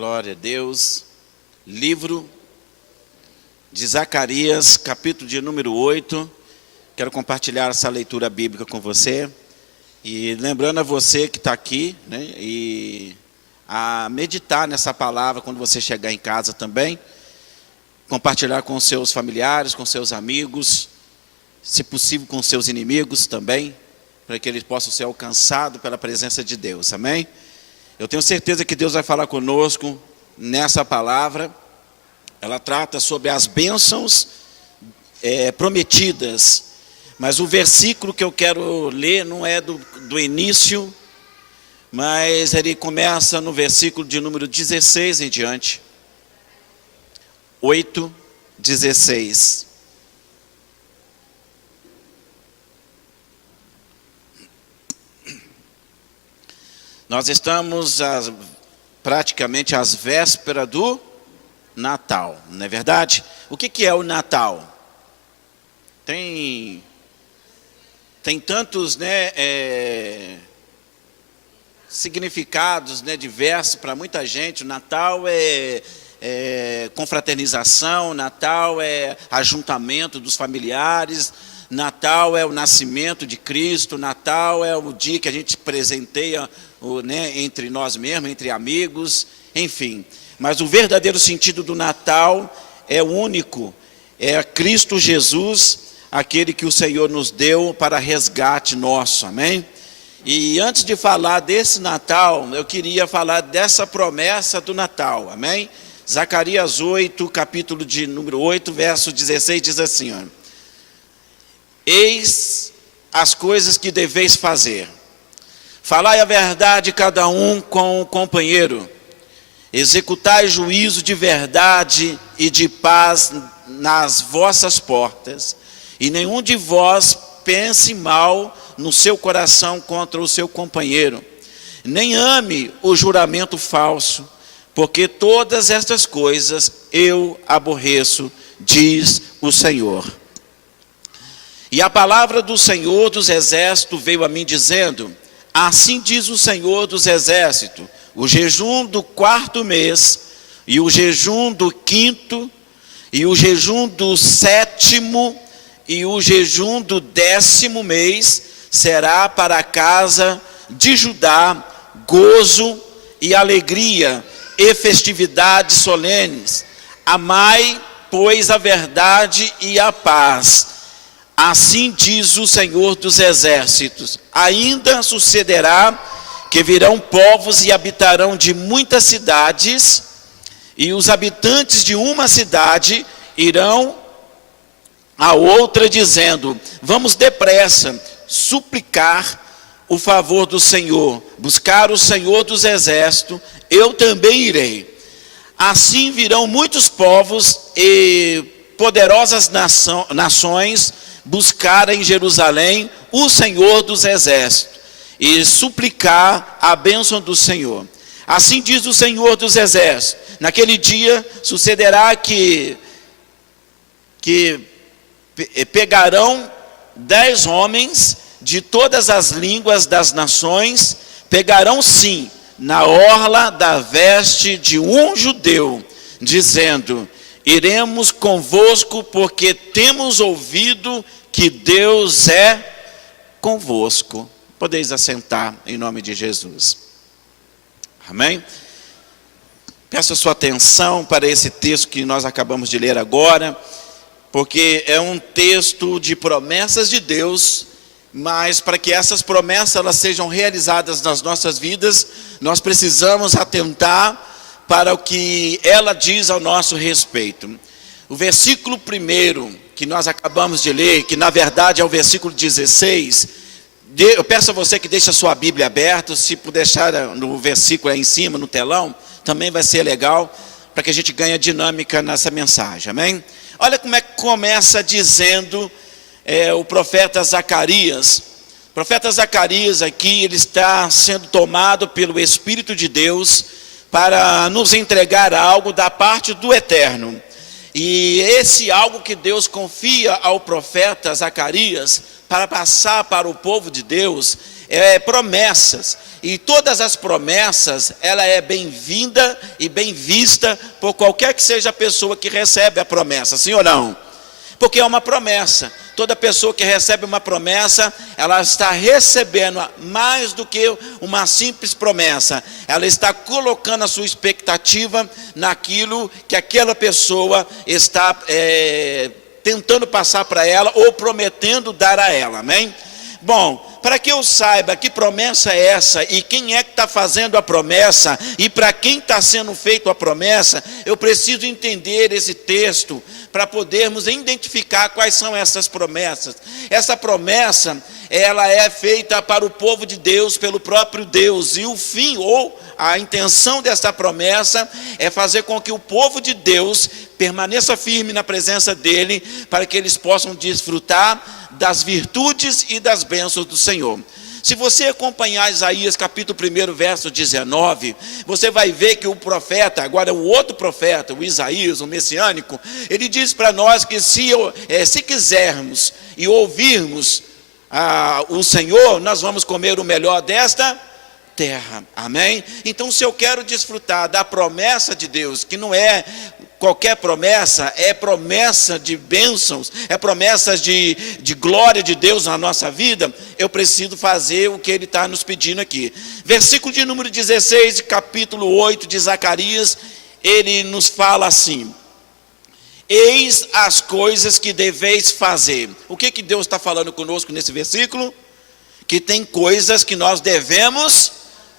Glória a Deus. Livro de Zacarias, capítulo de número 8. Quero compartilhar essa leitura bíblica com você. E lembrando a você que está aqui, e a meditar nessa palavra quando você chegar em casa também. Compartilhar com seus familiares, com seus amigos, se possível com seus inimigos também, para que eles possam ser alcançados pela presença de Deus, amém? Eu tenho certeza que Deus vai falar conosco nessa palavra. Ela trata sobre as bênçãos prometidas, mas o versículo que eu quero ler não é do início, mas ele começa no versículo de número 16 em diante. 8:16. Nós estamos praticamente às vésperas do Natal, não é verdade? O que é o Natal? Tem tantos significados diversos para muita gente. O Natal é confraternização, Natal é ajuntamento dos familiares, Natal é o nascimento de Cristo, Natal é o dia que a gente presenteia entre nós mesmos, entre amigos, enfim. Mas o verdadeiro sentido do Natal é único, é Cristo Jesus, aquele que o Senhor nos deu para resgate nosso, amém? E antes de falar desse Natal, eu queria falar dessa promessa do Natal, amém? Zacarias 8, capítulo de número 8, verso 16, diz assim, ó: Eis as coisas que deveis fazer. Falai a verdade cada um com o companheiro. Executai juízo de verdade e de paz nas vossas portas. E nenhum de vós pense mal no seu coração contra o seu companheiro. Nem ame o juramento falso, porque todas estas coisas eu aborreço, diz o Senhor. E a palavra do Senhor dos Exércitos veio a mim dizendo: assim diz o Senhor dos Exércitos, o jejum do 4º mês, e o jejum do 5º, e o jejum do 7º, e o jejum do 10º mês, será para a casa de Judá gozo e alegria e festividades solenes. Amai, pois, a verdade e a paz. Assim diz o Senhor dos Exércitos: ainda sucederá que virão povos e habitarão de muitas cidades, e os habitantes de uma cidade irão a outra dizendo: vamos depressa suplicar o favor do Senhor, buscar o Senhor dos Exércitos, eu também irei. Assim virão muitos povos e poderosas nações buscar em Jerusalém o Senhor dos Exércitos e suplicar a bênção do Senhor. Assim diz o Senhor dos Exércitos: naquele dia sucederá que pegarão 10 homens de todas as línguas das nações, pegarão sim na orla da veste de um judeu, dizendo: iremos convosco, porque temos ouvido que Deus é convosco. Podeis assentar em nome de Jesus. Amém? Peço a sua atenção para esse texto que nós acabamos de ler agora, porque é um texto de promessas de Deus, mas para que essas promessas elas sejam realizadas nas nossas vidas, nós precisamos atentar para o que ela diz ao nosso respeito. O versículo 1 que nós acabamos de ler, que na verdade é o versículo 16, eu peço a você que deixe a sua Bíblia aberta. Se puder deixar no versículo aí em cima, no telão, também vai ser legal, para que a gente ganhe dinâmica nessa mensagem, amém? Olha como é que começa dizendo o profeta Zacarias. O profeta Zacarias aqui, ele está sendo tomado pelo Espírito de Deus para nos entregar algo da parte do Eterno. E esse algo que Deus confia ao profeta Zacarias para passar para o povo de Deus promessas. E todas as promessas, ela é bem-vinda e bem vista por qualquer que seja a pessoa que recebe a promessa, sim ou não? Porque é uma promessa. Toda pessoa que recebe uma promessa, ela está recebendo mais do que uma simples promessa. Ela está colocando a sua expectativa naquilo que aquela pessoa está tentando passar para ela ou prometendo dar a ela, amém? Bom, para que eu saiba que promessa é essa e quem é que está fazendo a promessa e para quem está sendo feita a promessa, eu preciso entender esse texto para podermos identificar quais são essas promessas. Essa promessa, ela é feita para o povo de Deus, pelo próprio Deus, e o fim ou a intenção dessa promessa é fazer com que o povo de Deus permaneça firme na presença dele, para que eles possam desfrutar das virtudes e das bênçãos do Senhor. Se você acompanhar Isaías capítulo 1, verso 19, você vai ver que o profeta, agora o outro profeta, o Isaías, o messiânico, ele diz para nós que se quisermos e ouvirmos o Senhor, nós vamos comer o melhor desta terra, amém? Então, se eu quero desfrutar da promessa de Deus, que não é qualquer promessa, é promessa de bênçãos, é promessa de glória de Deus na nossa vida, eu preciso fazer o que Ele está nos pedindo aqui. Versículo de número 16, de capítulo 8 de Zacarias, ele nos fala assim: eis as coisas que deveis fazer. O que Deus está falando conosco nesse versículo? Que tem coisas que nós devemos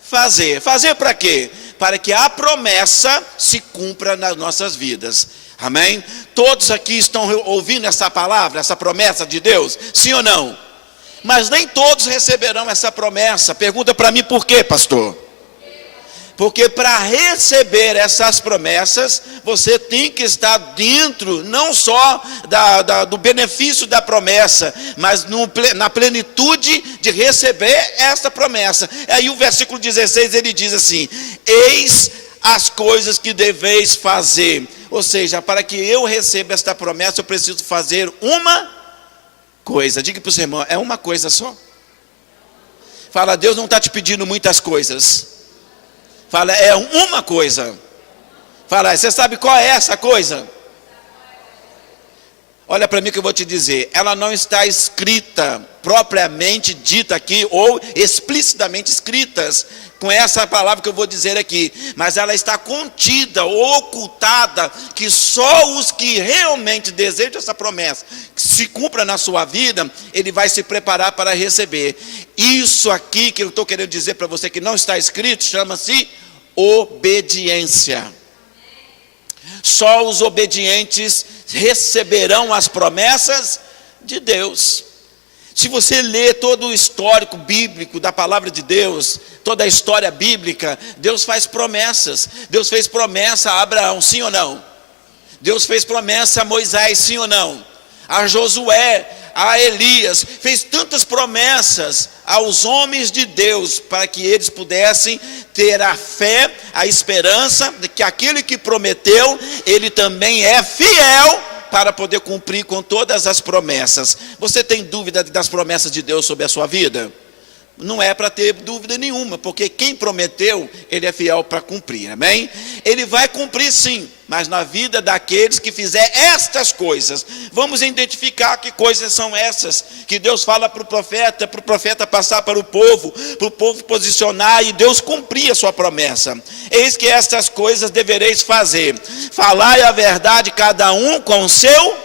fazer. Fazer para quê? Para que a promessa se cumpra nas nossas vidas. Amém? Todos aqui estão ouvindo essa palavra, essa promessa de Deus? Sim ou não? Mas nem todos receberão essa promessa. Pergunta para mim por quê, pastor? Porque para receber essas promessas, você tem que estar dentro, não só do benefício da promessa, mas na plenitude de receber essa promessa. Aí o versículo 16, ele diz assim: eis as coisas que deveis fazer. Ou seja, para que eu receba esta promessa, eu preciso fazer uma coisa. Diga para o seu irmão, é uma coisa só. Fala, Deus não está te pedindo muitas coisas. Fala, é uma coisa. Fala, você sabe qual é essa coisa? Olha para mim que eu vou te dizer. Ela não está escrita, propriamente dita aqui, ou explicitamente escritas, com essa palavra que eu vou dizer aqui. Mas ela está contida, ocultada, que só os que realmente desejam essa promessa, que se cumpra na sua vida, ele vai se preparar para receber. Isso aqui que eu estou querendo dizer para você, que não está escrito, chama-se obediência. Só os obedientes receberão as promessas de Deus. Se você ler todo o histórico bíblico da palavra de Deus, toda a história bíblica, Deus faz promessas. Deus fez promessa a Abraão, sim ou não? Deus fez promessa a Moisés, sim ou não? A Josué, a Elias, fez tantas promessas aos homens de Deus, para que eles pudessem ter a fé, a esperança de que aquele que prometeu, ele também é fiel para poder cumprir com todas as promessas. Você tem dúvida das promessas de Deus sobre a sua vida? Não é para ter dúvida nenhuma, porque quem prometeu, ele é fiel para cumprir, amém? Ele vai cumprir sim, mas na vida daqueles que fizer estas coisas. Vamos identificar que coisas são essas, que Deus fala para o profeta passar para o povo posicionar e Deus cumprir a sua promessa. Eis que estas coisas devereis fazer: falai a verdade cada um com o seu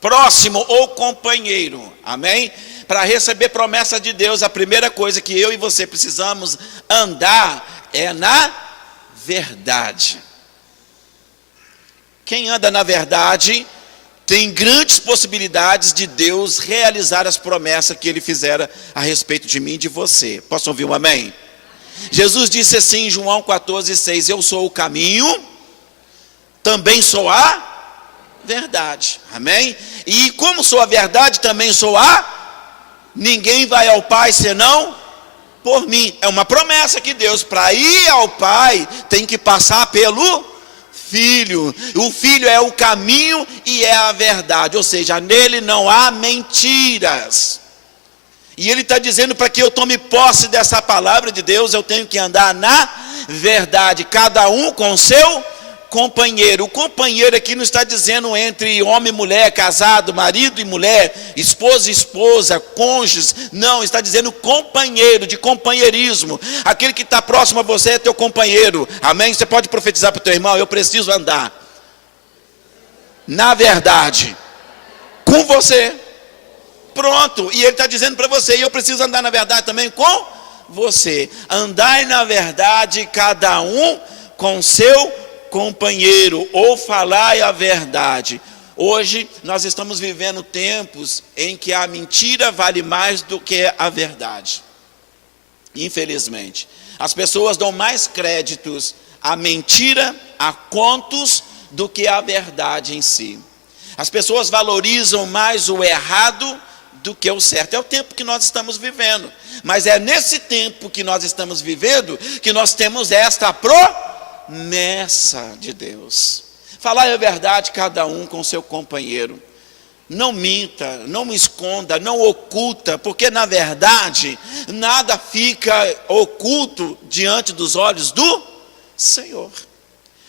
próximo ou companheiro, amém? Para receber promessa de Deus, a primeira coisa que eu e você precisamos andar é na verdade. Quem anda na verdade tem grandes possibilidades de Deus realizar as promessas que Ele fizera a respeito de mim e de você. Posso ouvir um amém? Jesus disse assim em João 14,6: eu sou o caminho, também sou a verdade, amém? E como sou a verdade, também sou ninguém vai ao Pai senão por mim. É uma promessa que Deus, para ir ao Pai, tem que passar pelo Filho. O Filho é o caminho e é a verdade, ou seja, nele não há mentiras. E ele está dizendo, para que eu tome posse dessa palavra de Deus, eu tenho que andar na verdade, cada um com o seu companheiro. O companheiro aqui não está dizendo entre homem e mulher, casado, marido e mulher, esposa e esposa, cônjuges. Não, está dizendo companheiro, de companheirismo. Aquele que está próximo a você é teu companheiro. Amém? Você pode profetizar para o teu irmão: eu preciso andar na verdade com você. Pronto. E ele está dizendo para você: e eu preciso andar na verdade também com você. Andai na verdade, cada um com seu companheiro, ou falai a verdade. Hoje nós estamos vivendo tempos em que a mentira vale mais do que a verdade. Infelizmente, as pessoas dão mais créditos à mentira, a contos, do que à verdade em si. As pessoas valorizam mais o errado do que o certo. É o tempo que nós estamos vivendo. Mas é nesse tempo que nós estamos vivendo que nós temos esta promessa de Deus. Falar a verdade, cada um com seu companheiro. Não minta, não esconda, não oculta, porque na verdade nada fica oculto diante dos olhos do Senhor.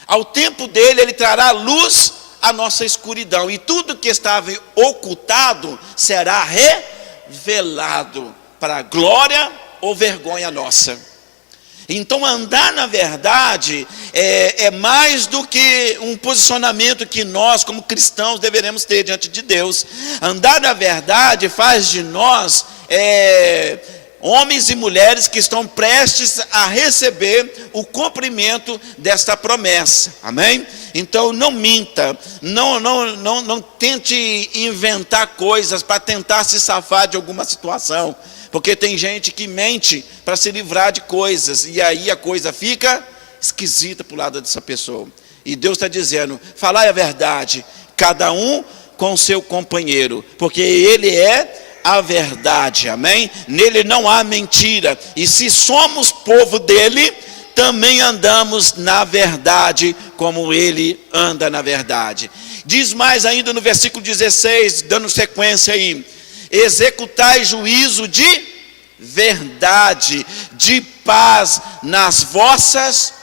Ao tempo dele, ele trará luz à nossa escuridão, e tudo que estava ocultado será revelado para a glória ou vergonha nossa. Então andar na verdade é mais do que um posicionamento que nós como cristãos deveremos ter diante de Deus. Andar na verdade faz de nós homens e mulheres que estão prestes a receber o cumprimento desta promessa. Amém? Então não minta, não tente inventar coisas para tentar se safar de alguma situação. Porque tem gente que mente para se livrar de coisas, e aí a coisa fica esquisita para o lado dessa pessoa. E Deus está dizendo: falai a verdade, cada um com seu companheiro, porque Ele é a verdade, amém? Nele não há mentira, e se somos povo dele, também andamos na verdade, como Ele anda na verdade. Diz mais ainda no versículo 16, dando sequência aí: executai juízo de verdade, de paz nas vossas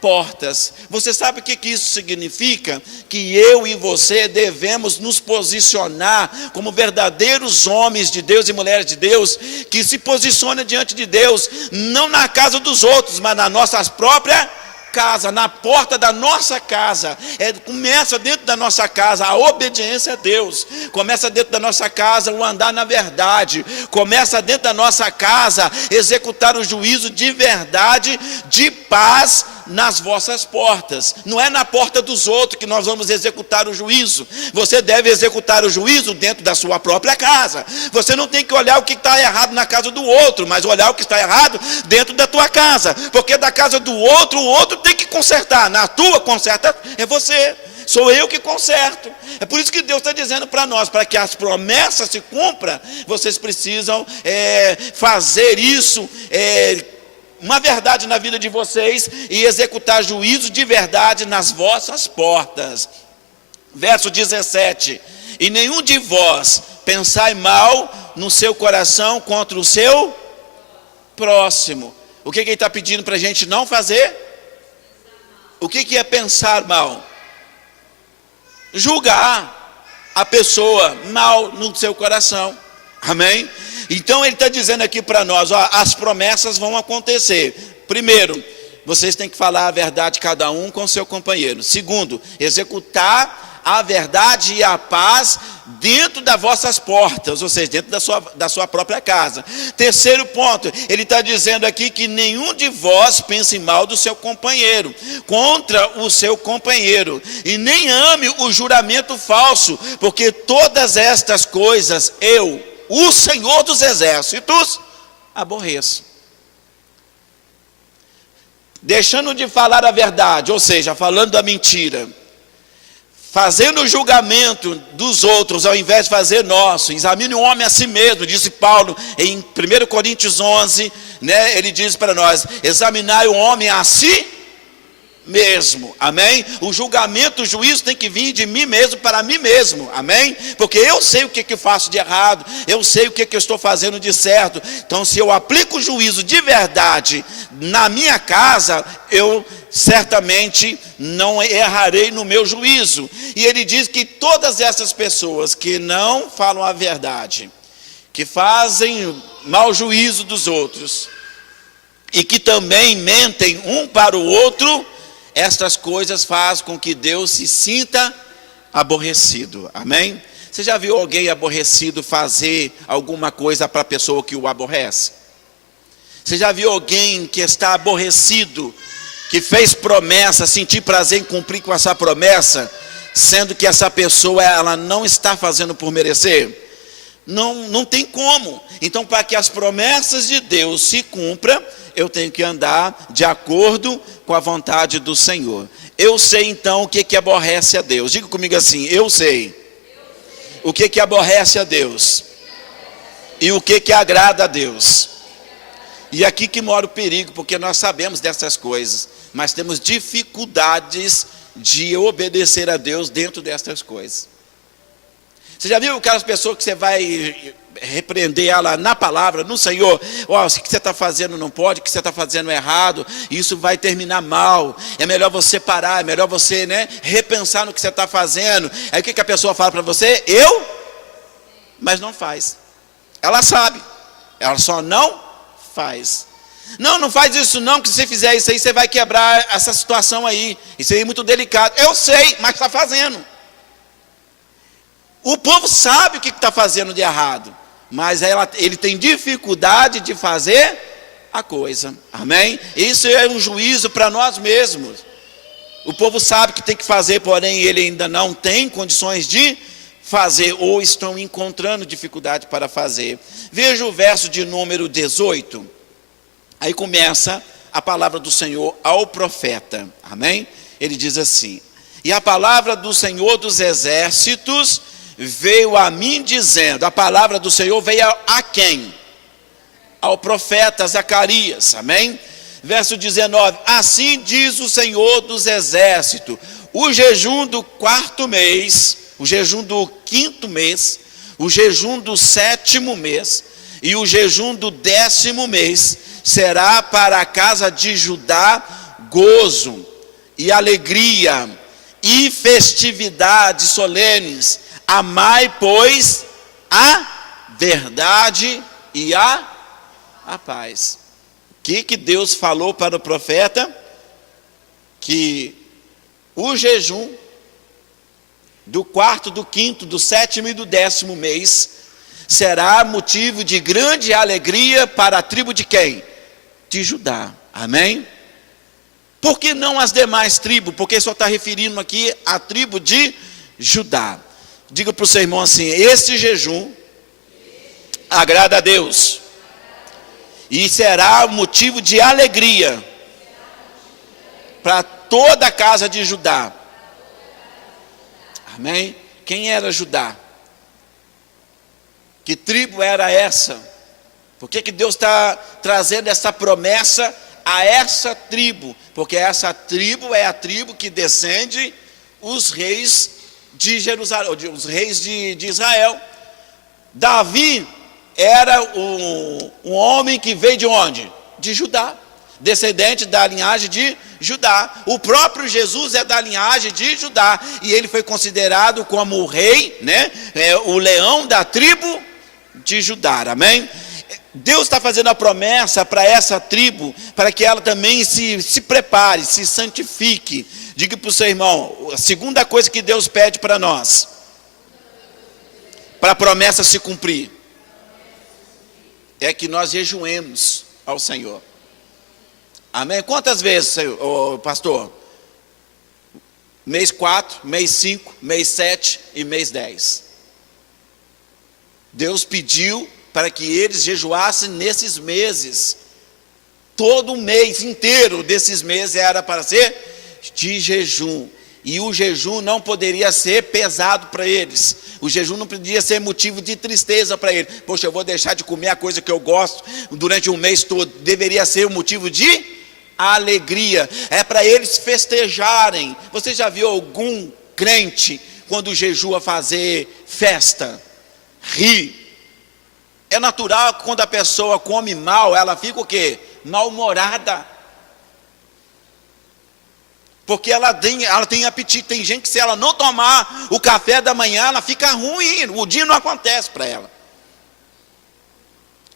portas. Você sabe o que isso significa? Que eu e você devemos nos posicionar como verdadeiros homens de Deus e mulheres de Deus, que se posicionam diante de Deus, não na casa dos outros, mas na nossa própria casa, na porta da nossa casa. Começa dentro da nossa casa a obediência a Deus, começa dentro da nossa casa o andar na verdade, começa dentro da nossa casa executar o juízo de verdade, de paz nas vossas portas. Não é na porta dos outros que nós vamos executar o juízo. Você deve executar o juízo dentro da sua própria casa. Você não tem que olhar o que está errado na casa do outro, mas olhar o que está errado dentro da tua casa, porque da casa do outro, o outro tem que consertar. Na tua, conserta é você. Sou eu que conserto. É por isso que Deus está dizendo para nós: para que as promessas se cumpram, vocês precisam fazer isso, uma verdade na vida de vocês, e executar juízo de verdade nas vossas portas. Verso 17: e nenhum de vós pensai mal no seu coração contra o seu próximo. O que ele está pedindo para a gente não fazer? O que é pensar mal? Julgar a pessoa mal no seu coração. Amém? Então ele está dizendo aqui para nós: as promessas vão acontecer. Primeiro, vocês têm que falar a verdade, cada um com seu companheiro. Segundo, executar a verdade e a paz dentro das vossas portas, ou seja, dentro da sua própria casa. Terceiro ponto, ele está dizendo aqui que nenhum de vós pense mal do seu companheiro, contra o seu companheiro, e nem ame o juramento falso, porque todas estas coisas o Senhor dos Exércitos aborreço. Deixando de falar a verdade, ou seja, falando a mentira, fazendo o julgamento dos outros ao invés de fazer nosso. Examine o homem a si mesmo, disse Paulo em 1 Coríntios 11, ele diz para nós: examinar o homem a si mesmo, amém? O julgamento, o juízo tem que vir de mim mesmo para mim mesmo, amém? Porque eu sei o que eu faço de errado, eu sei o que eu estou fazendo de certo. Então, se eu aplico o juízo de verdade na minha casa, eu certamente não errarei no meu juízo. E ele diz que todas essas pessoas que não falam a verdade, que fazem mau juízo dos outros, e que também mentem um para o outro, estas coisas fazem com que Deus se sinta aborrecido, amém? Você já viu alguém aborrecido fazer alguma coisa para a pessoa que o aborrece? Você já viu alguém que está aborrecido, que fez promessa, sentir prazer em cumprir com essa promessa, sendo que essa pessoa ela não está fazendo por merecer? Não tem como. Então, para que as promessas de Deus se cumpram, eu tenho que andar de acordo com a vontade do Senhor. Eu sei então o que aborrece a Deus. Diga comigo assim: eu sei o que aborrece a Deus e o que agrada a Deus. E aqui que mora o perigo, porque nós sabemos dessas coisas, mas temos dificuldades de obedecer a Deus dentro dessas coisas. Você já viu aquelas pessoas que você vai repreender ela na palavra, no Senhor? O que você está fazendo não pode, o que você está fazendo errado, isso vai terminar mal. É melhor você parar, é melhor você repensar no que você está fazendo. Aí o que a pessoa fala para você? Mas não faz. Ela sabe, ela só não faz. Não faz isso não, que se você fizer isso aí, você vai quebrar essa situação aí. Isso aí é muito delicado. Eu sei, mas está fazendo. O povo sabe o que está fazendo de errado, mas ele tem dificuldade de fazer a coisa, amém? Isso é um juízo para nós mesmos. O povo sabe que tem que fazer, porém ele ainda não tem condições de fazer, ou estão encontrando dificuldade para fazer. Veja o verso de número 18, aí começa a palavra do Senhor ao profeta, amém? Ele diz assim: e a palavra do Senhor dos exércitos veio a mim dizendo. A palavra do Senhor veio a quem? Ao profeta Zacarias, amém? Verso 19: assim diz o Senhor dos exércitos: o jejum do 4º mês, o jejum do 5º mês, o jejum do 7º mês e o jejum do 10º mês será para a casa de Judá gozo e alegria e festividades solenes. Amai, pois, a verdade e a paz. O que Deus falou para o profeta? Que o jejum do 4º, do 5º, do 7º e do 10º mês será motivo de grande alegria para a tribo de quem? De Judá, amém? Por que não as demais tribos? Porque só está referindo aqui à tribo de Judá. Diga para o seu irmão assim: este jejum agrada a Deus e será motivo de alegria para toda a casa de Judá. Amém? Quem era Judá? Que tribo era essa? Por que Deus está trazendo essa promessa a essa tribo? Porque essa tribo é a tribo que descende os reis de Jerusalém, os reis de Israel. Davi era um homem que veio de onde? De Judá, descendente da linhagem de Judá. O próprio Jesus é da linhagem de Judá, e ele foi considerado como o rei, o leão da tribo de Judá, amém? Deus está fazendo a promessa para essa tribo, para que ela também se prepare, se santifique. Diga para o seu irmão: a segunda coisa que Deus pede para nós, para a promessa se cumprir, é que nós jejuemos ao Senhor. Amém? Quantas vezes, pastor? Mês 4, mês 5, mês 7 e mês 10. Deus pediu para que eles jejuassem nesses meses. Todo o mês inteiro desses meses era para ser de jejum. E o jejum não poderia ser pesado para eles. O jejum não podia ser motivo de tristeza para eles. Poxa, eu vou deixar de comer a coisa que eu gosto durante um mês todo. Deveria ser um motivo de alegria, é para eles festejarem. Você já viu algum crente, quando jejua, fazer festa, rir? É natural que quando a pessoa come mal, ela fica o quê? Mal-humorada. Porque ela tem apetite. Tem gente que, se ela não tomar o café da manhã, ela fica ruim, o dia não acontece para ela.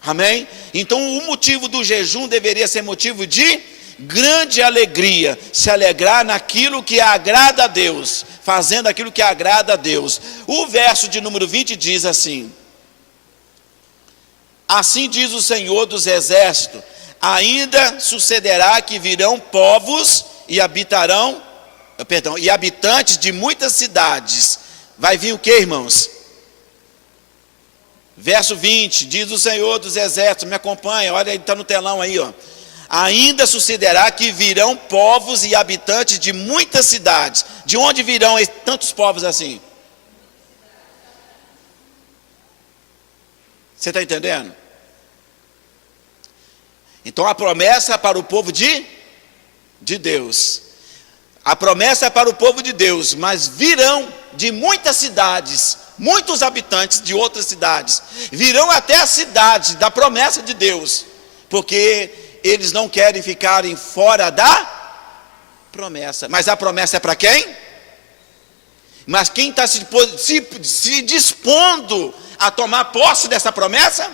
Amém? Então o motivo do jejum deveria ser motivo de grande alegria, se alegrar naquilo que agrada a Deus, fazendo aquilo que agrada a Deus. O verso de número 20 diz assim: assim diz o Senhor dos Exércitos, ainda sucederá que virão povos e habitantes de muitas cidades. Vai vir o que, irmãos? Verso 20, diz o Senhor dos Exércitos, me acompanha, olha, está no telão aí, ó. Ainda sucederá que virão povos e habitantes de muitas cidades. De onde virão tantos povos assim? Você está entendendo? Então a promessa é para o povo de Deus. A promessa é para o povo de Deus, mas virão de muitas cidades, muitos habitantes de outras cidades, virão até a cidade da promessa de Deus, porque eles não querem ficarem fora da promessa. Mas a promessa é para quem? Mas quem está se dispondo a tomar posse dessa promessa?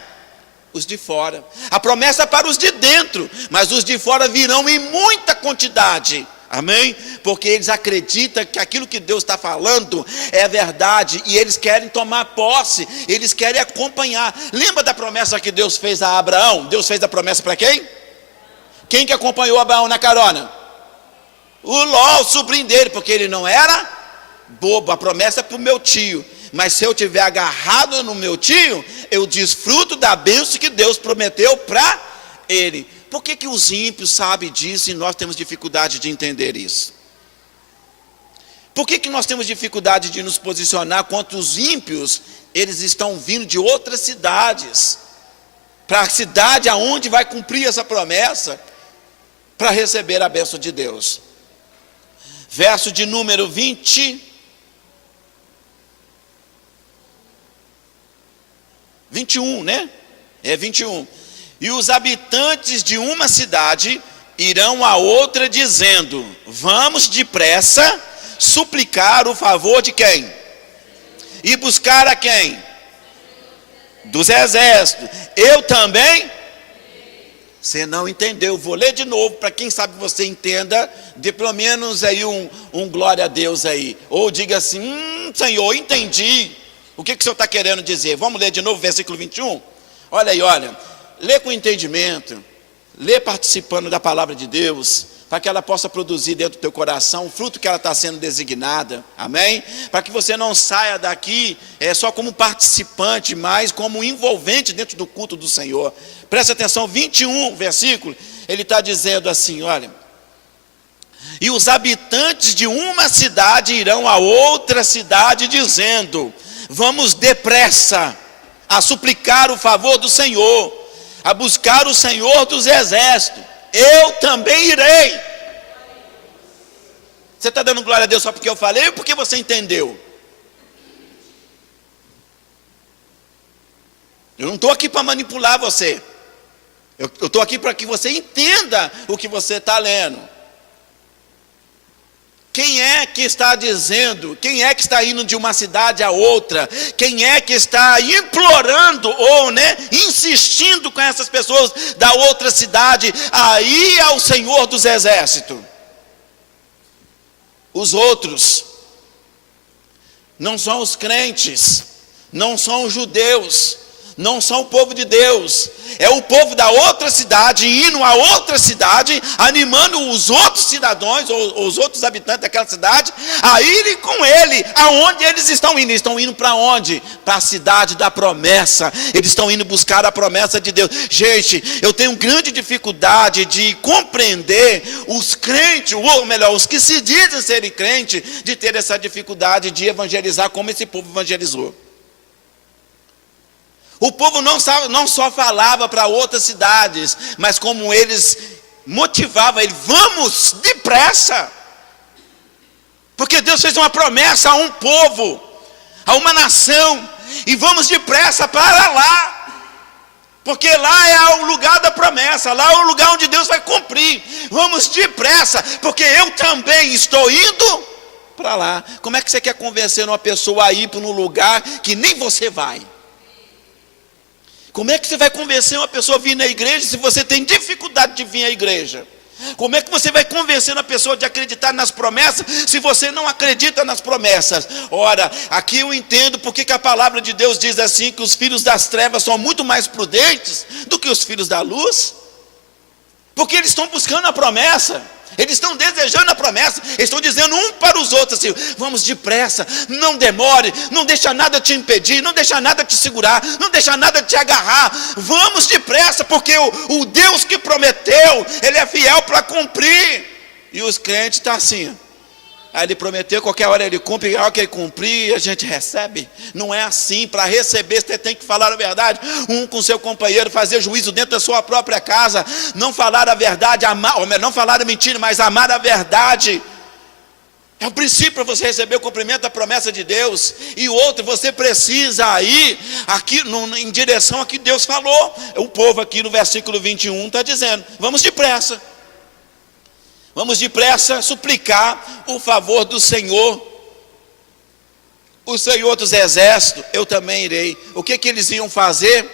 Os de fora. A promessa é para os de dentro, mas os de fora virão em muita quantidade. Amém? Porque eles acreditam que aquilo que Deus está falando é verdade, e eles querem tomar posse, eles querem acompanhar. Lembra da promessa que Deus fez a Abraão? Deus fez a promessa para quem? Quem que acompanhou Abraão na carona? O Ló, o sobrinho dele, porque ele não era bobo. A promessa é para o meu tio, mas se eu tiver agarrado no meu tio, eu desfruto da bênção que Deus prometeu para ele. Por que os ímpios sabem disso e nós temos dificuldade de entender isso? Por que nós temos dificuldade de nos posicionar contra os ímpios? Eles estão vindo de outras cidades, para a cidade aonde vai cumprir essa promessa, para receber a bênção de Deus. Verso de número 21, né? É 21. E os habitantes de uma cidade irão a outra dizendo: vamos depressa suplicar o favor de quem? E buscar a quem? Dos exércitos. Eu também? Você não entendeu, vou ler de novo, para quem sabe você entenda, dê pelo menos aí um glória a Deus aí, ou diga assim, Senhor, entendi, o que o Senhor está querendo dizer? Vamos ler de novo o versículo 21? Olha aí, olha, lê com entendimento, lê participando da palavra de Deus, para que ela possa produzir dentro do teu coração o fruto que ela está sendo designada, amém? Para que você não saia daqui só como participante, mas como envolvente dentro do culto do Senhor. Presta atenção, 21 versículo, ele está dizendo assim, olha: e os habitantes de uma cidade irão a outra cidade dizendo: vamos depressa a suplicar o favor do Senhor, a buscar o Senhor dos exércitos. Eu também irei. Você está dando glória a Deus só porque eu falei ou porque você entendeu? Eu não estou aqui para manipular você. Eu estou aqui para que você entenda o que você está lendo. Quem é que está dizendo? Quem é que está indo de uma cidade a outra? Quem é que está implorando ou insistindo com essas pessoas da outra cidade a ir ao Senhor dos exércitos? Os outros não são os crentes, não são os judeus, não são o povo de Deus, é o povo da outra cidade, indo a outra cidade, animando os outros cidadãos, ou os outros habitantes daquela cidade, a irem com ele, aonde eles estão indo. Estão indo para onde? Para a cidade da promessa, eles estão indo buscar a promessa de Deus. Gente, eu tenho grande dificuldade de compreender os crentes, ou melhor, os que se dizem serem crentes, de ter essa dificuldade de evangelizar como esse povo evangelizou. O povo não só falava para outras cidades, mas como eles motivava ele, vamos depressa, porque Deus fez uma promessa a um povo, a uma nação, e vamos depressa para lá, porque lá é o lugar da promessa, lá é o lugar onde Deus vai cumprir. Vamos depressa, porque eu também estou indo para lá. Como é que você quer convencer uma pessoa a ir para um lugar que nem você vai? Como é que você vai convencer uma pessoa a vir na igreja se você tem dificuldade de vir à igreja? Como é que você vai convencer uma pessoa de acreditar nas promessas se você não acredita nas promessas? Ora, aqui eu entendo porque que a palavra de Deus diz assim, que os filhos das trevas são muito mais prudentes do que os filhos da luz. Porque eles estão buscando a promessa, eles estão desejando a promessa, eles estão dizendo um para os outros assim, vamos depressa, não demore, não deixa nada te impedir, não deixa nada te segurar, não deixa nada te agarrar, vamos depressa, porque o Deus que prometeu, Ele é fiel para cumprir. E os crentes estão assim, aí Ele prometeu, qualquer hora Ele cumpre, a hora que Ele cumprir, a gente recebe. Não é assim. Para receber, você tem que falar a verdade, um com seu companheiro, fazer juízo dentro da sua própria casa, não falar a verdade, não falar a mentira, mas amar a verdade. É o princípio para você receber o cumprimento da promessa de Deus. E outro, você precisa ir aqui, em direção a que Deus falou. O povo aqui no versículo 21 está dizendo, vamos depressa. Vamos depressa suplicar o favor do Senhor. O Senhor dos exércitos, eu também irei. O que eles iam fazer?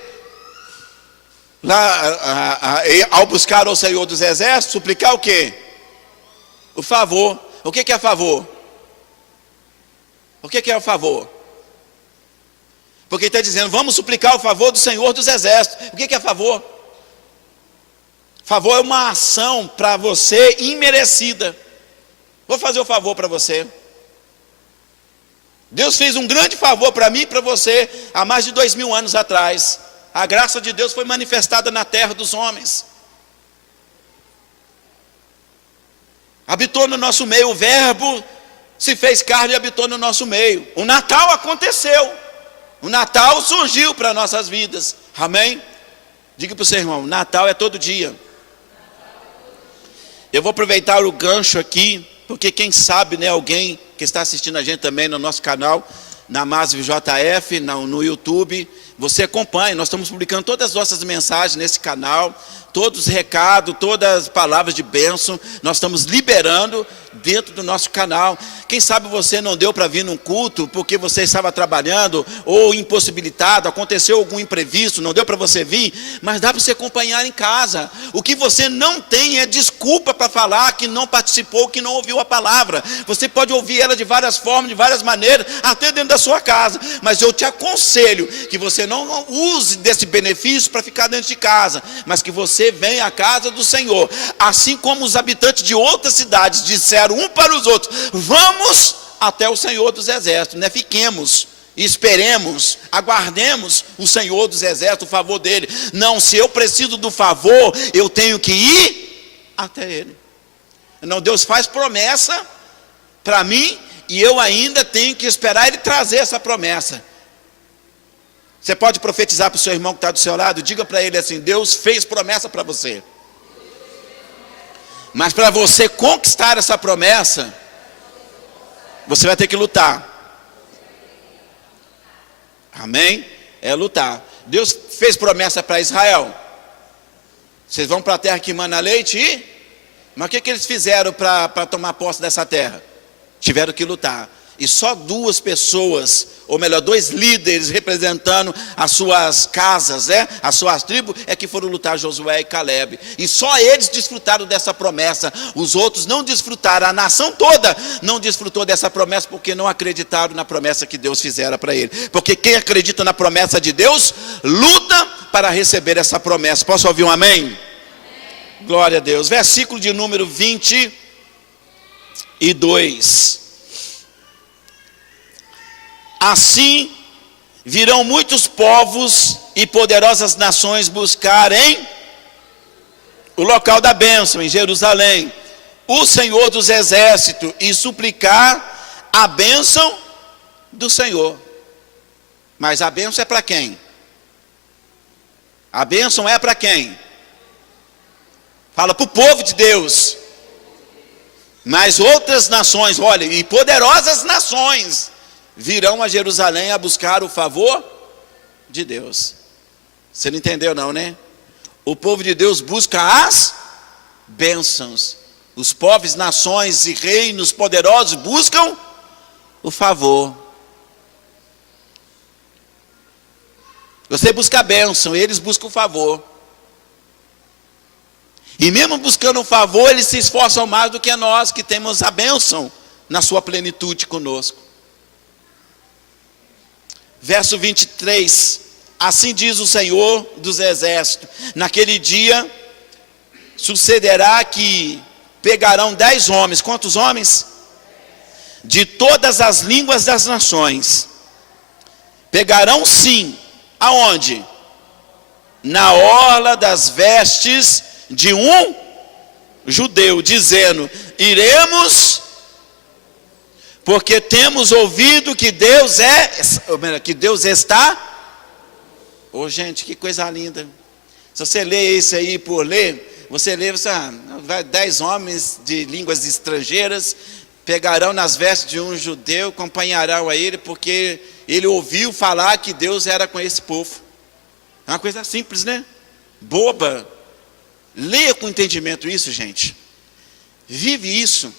Lá, ao buscar o Senhor dos exércitos, suplicar o quê? O favor. O que é favor? O que é o favor? Porque ele está dizendo, vamos suplicar o favor do Senhor dos exércitos. O que é favor? Favor é uma ação para você imerecida. Vou fazer o favor para você. Deus fez um grande favor para mim e para você há mais de 2000 anos atrás. A graça de Deus foi manifestada na terra dos homens. Habitou no nosso meio, o verbo se fez carne e habitou no nosso meio. O Natal aconteceu. O Natal surgiu para nossas vidas. Amém? Diga para o seu irmão, Natal é todo dia. Eu vou aproveitar o gancho aqui, porque quem sabe, né, alguém que está assistindo a gente também no nosso canal, na MASV JF, no YouTube, você acompanha, nós estamos publicando todas as nossas mensagens nesse canal, todos os recados, todas as palavras de bênção, nós estamos liberando dentro do nosso canal. Quem sabe você não deu para vir num culto, porque você estava trabalhando, ou impossibilitado, aconteceu algum imprevisto, não deu para você vir, mas dá para você acompanhar em casa. O que você não tem é desculpa para falar que não participou, que não ouviu a palavra. Você pode ouvir ela de várias formas, de várias maneiras, até dentro da sua casa, mas eu te aconselho que você não use desse benefício para ficar dentro de casa, mas que você venha à casa do Senhor, assim como os habitantes de outras cidades disseram um para os outros, vamos até o Senhor dos exércitos, né? Fiquemos, esperemos, aguardemos o Senhor dos exércitos, o favor dele. Não, se eu preciso do favor, eu tenho que ir até ele. Não, Deus faz promessa para mim, e eu ainda tenho que esperar ele trazer essa promessa. Você pode profetizar para o seu irmão que está do seu lado, diga para ele assim, Deus fez promessa para você. Mas para você conquistar essa promessa, você vai ter que lutar. Amém? É lutar. Deus fez promessa para Israel. Vocês vão para a terra que mana leite e... Mas o que eles fizeram para tomar posse dessa terra? Tiveram que lutar. E só 2 pessoas, ou melhor, 2 líderes representando as suas casas, as suas tribos, é que foram lutar, Josué e Caleb. E só eles desfrutaram dessa promessa. Os outros não desfrutaram, a nação toda não desfrutou dessa promessa, porque não acreditaram na promessa que Deus fizera para ele. Porque quem acredita na promessa de Deus, luta para receber essa promessa. Posso ouvir um amém? Amém. Glória a Deus. Versículo de número 22. Assim virão muitos povos e poderosas nações buscarem o local da bênção em Jerusalém, o Senhor dos exércitos, e suplicar a bênção do Senhor. Mas a bênção é para quem? A bênção é para quem? Fala para o povo de Deus. Mas outras nações, olha, e poderosas nações virão a Jerusalém a buscar o favor de Deus. Você não entendeu não, né? O povo de Deus busca as bênçãos. Os povos, nações e reinos poderosos buscam o favor. Você busca a bênção, eles buscam o favor. E mesmo buscando o favor, eles se esforçam mais do que nós, que temos a bênção na sua plenitude conosco. Verso 23. Assim diz o Senhor dos Exércitos: naquele dia sucederá que pegarão 10 homens. Quantos homens? De todas as línguas das nações. Pegarão sim. Aonde? Na orla das vestes de um judeu, dizendo: iremos, porque temos ouvido que Deus está. Ô gente, que coisa linda. Se você lê isso aí por ler, você lê, você, 10 homens de línguas estrangeiras pegarão nas vestes de um judeu, acompanharão a ele, porque ele ouviu falar que Deus era com esse povo. É uma coisa simples, né? Boba. Leia com entendimento isso, gente. Vive isso.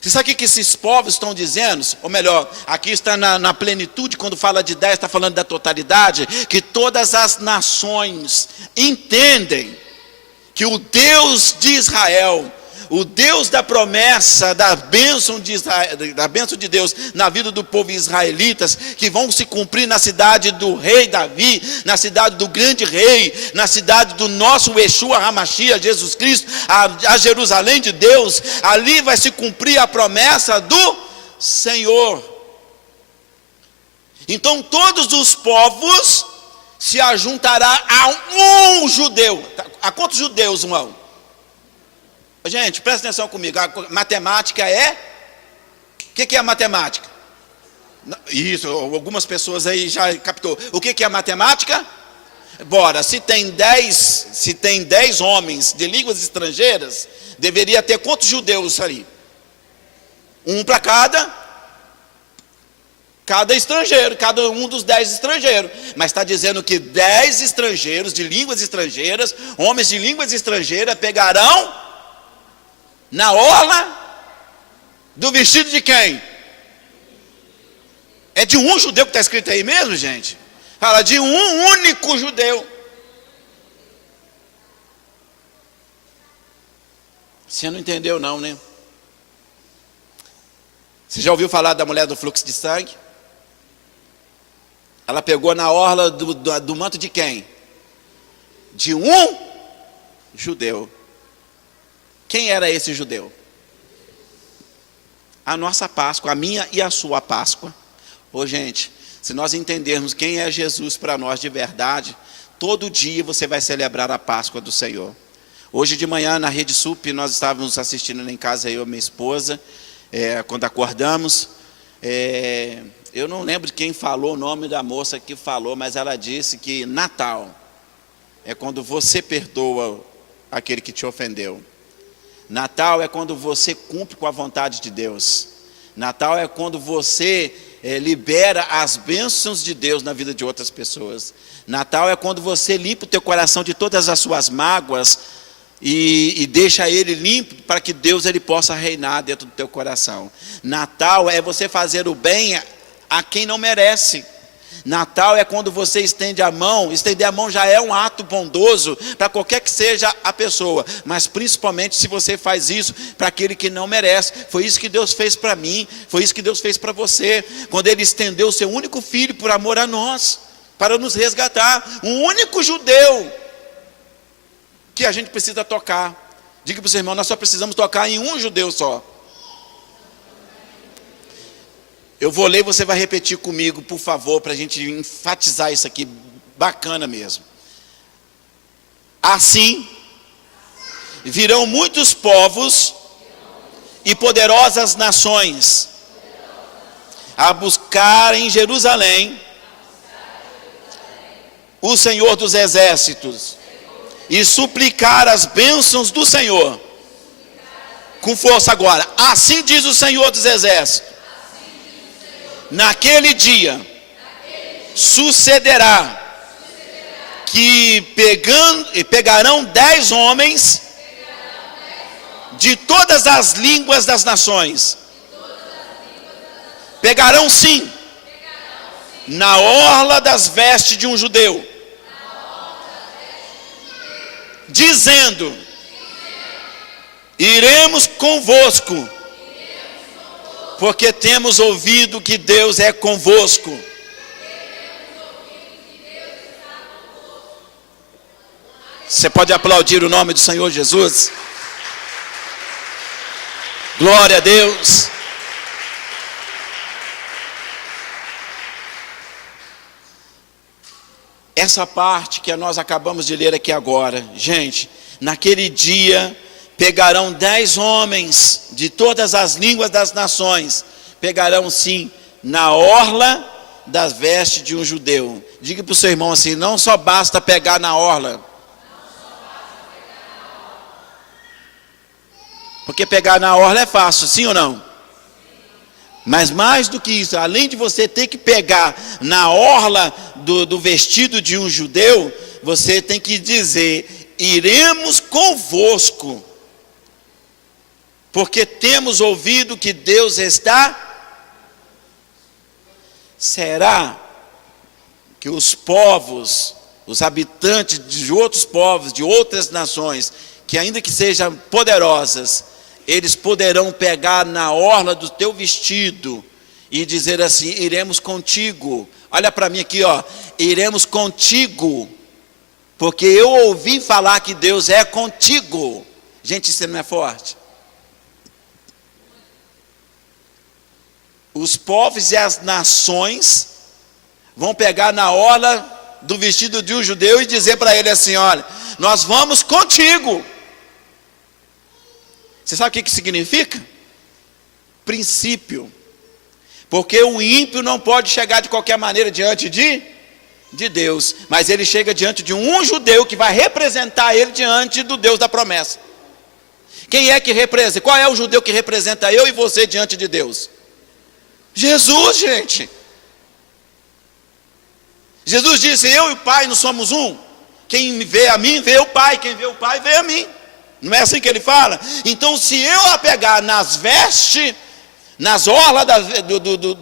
Você sabe o que esses povos estão dizendo? Ou melhor, aqui está na plenitude, quando fala de 10, está falando da totalidade, que todas as nações entendem que o Deus de Israel, o Deus da promessa, da bênção de Israel, da bênção de Deus na vida do povo israelitas, que vão se cumprir na cidade do rei Davi, na cidade do grande rei, na cidade do nosso Yeshua HaMashiach, Jesus Cristo, a Jerusalém de Deus. Ali vai se cumprir a promessa do Senhor. Então todos os povos se ajuntará a um judeu. A quantos judeus, irmão? Gente, presta atenção comigo. A matemática é... O que é a matemática? Isso, algumas pessoas aí já captou. O que é a matemática? Bora, se tem 10 homens de línguas estrangeiras, deveria ter quantos judeus ali? Um para cada estrangeiro, cada um dos 10 estrangeiros. Mas está dizendo que 10 estrangeiros de línguas estrangeiras, homens de línguas estrangeiras, pegarão na orla do vestido de quem? É de um judeu que está escrito aí mesmo, gente? Fala de um único judeu. Você não entendeu não, né? Você já ouviu falar da mulher do fluxo de sangue? Ela pegou na orla do manto de quem? De um judeu. Quem era esse judeu? A nossa Páscoa, a minha e a sua Páscoa. Ô gente, se nós entendermos quem é Jesus para nós de verdade, todo dia você vai celebrar a Páscoa do Senhor. Hoje de manhã na Rede Sup, nós estávamos assistindo em casa, eu e minha esposa, quando acordamos. Eu não lembro quem falou, o nome da moça que falou, mas ela disse que Natal é quando você perdoa aquele que te ofendeu. Natal é quando você cumpre com a vontade de Deus. Natal é quando você libera as bênçãos de Deus na vida de outras pessoas. Natal é quando você limpa o teu coração de todas as suas mágoas e deixa ele limpo para que Deus ele possa reinar dentro do teu coração. Natal é você fazer o bem a quem não merece. Natal é quando você estende a mão. Estender a mão já é um ato bondoso para qualquer que seja a pessoa, mas principalmente se você faz isso para aquele que não merece. Foi isso que Deus fez para mim, foi isso que Deus fez para você, quando Ele estendeu o seu único filho por amor a nós, para nos resgatar. Um único judeu que a gente precisa tocar. Diga para o seu irmão, nós só precisamos tocar em um judeu só. Eu vou ler e você vai repetir comigo, por favor, para a gente enfatizar isso aqui, bacana mesmo. Assim, virão muitos povos e poderosas nações a buscar em Jerusalém o Senhor dos Exércitos, e suplicar as bênçãos do Senhor. Com força agora. Assim diz o Senhor dos Exércitos. Naquele dia sucederá que pegarão 10 homens de todas as línguas das nações. Pegarão sim, na orla das vestes de um judeu, dizendo: iremos convosco, porque temos ouvido que Deus é convosco. Você pode aplaudir o nome do Senhor Jesus? Glória a Deus. Essa parte que nós acabamos de ler aqui agora, gente, naquele dia pegarão 10 homens de todas as línguas das nações, pegarão sim na orla das vestes de um judeu. Diga para o seu irmão assim: não só basta pegar na orla, porque pegar na orla é fácil, sim ou não? Mas mais do que isso, além de você ter que pegar na orla do vestido de um judeu, você tem que dizer: iremos convosco, porque temos ouvido que Deus está. Será que os povos, os habitantes de outros povos, de outras nações, que ainda que sejam poderosas, eles poderão pegar na orla do teu vestido e dizer assim: iremos contigo? Olha para mim aqui, ó. Iremos contigo, porque eu ouvi falar que Deus é contigo. Gente, isso não é forte? Os povos e as nações vão pegar na orla do vestido de um judeu e dizer para ele assim: olha, nós vamos contigo. Você sabe o que significa? Princípio. Porque o ímpio não pode chegar de qualquer maneira diante de Deus, mas ele chega diante de um judeu que vai representar ele diante do Deus da promessa. Quem é que representa? Qual é o judeu que representa eu e você diante de Deus? Jesus, gente. Jesus disse: eu e o Pai não somos um. Quem vê a mim, vê o Pai. Quem vê o Pai, vê a mim. Não é assim que ele fala? Então, se eu apegar nas vestes, nas orlas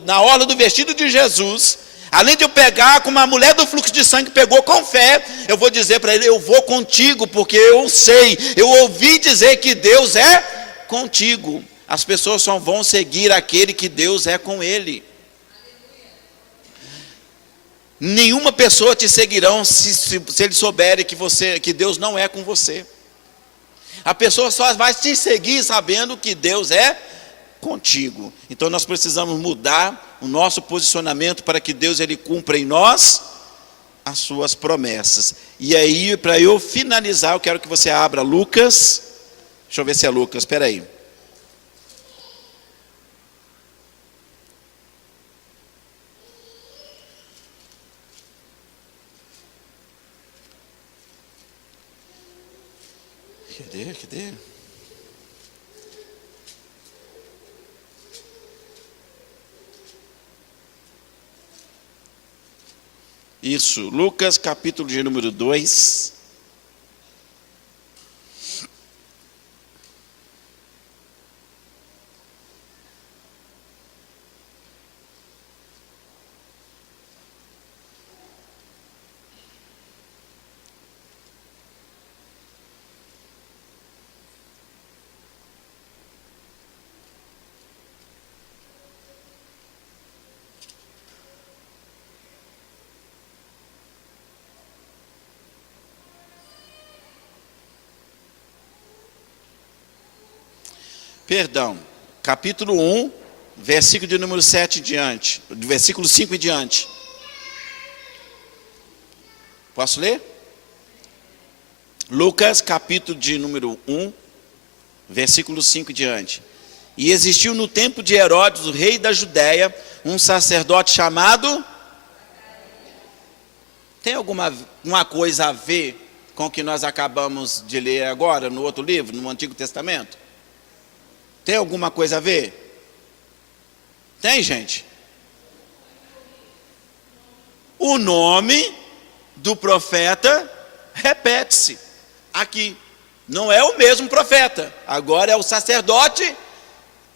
na orla do vestido de Jesus, além de eu pegar como a mulher do fluxo de sangue pegou com fé, eu vou dizer para ele: eu vou contigo, porque eu sei, eu ouvi dizer que Deus é contigo. As pessoas só vão seguir aquele que Deus é com ele. Nenhuma pessoa te seguirão se eles souberem que Deus não é com você. A pessoa só vai te seguir sabendo que Deus é contigo. Então nós precisamos mudar o nosso posicionamento para que Deus ele cumpra em nós as suas promessas. E aí, para eu finalizar, eu quero que você abra Lucas. Deixa eu ver se é Lucas, espera aí. Cadê? Isso, Lucas capítulo de número 2. Perdão, capítulo 1, versículo de número 7 em diante, do versículo 5 em diante. Posso ler? Lucas, capítulo de número 1, versículo 5 em diante. E existiu no tempo de Herodes, o rei da Judéia, um sacerdote chamado... Tem alguma coisa a ver com o que nós acabamos de ler agora, no outro livro, no Antigo Testamento? Tem alguma coisa a ver? Tem, gente? O nome do profeta repete-se aqui. Não é o mesmo profeta, agora é o sacerdote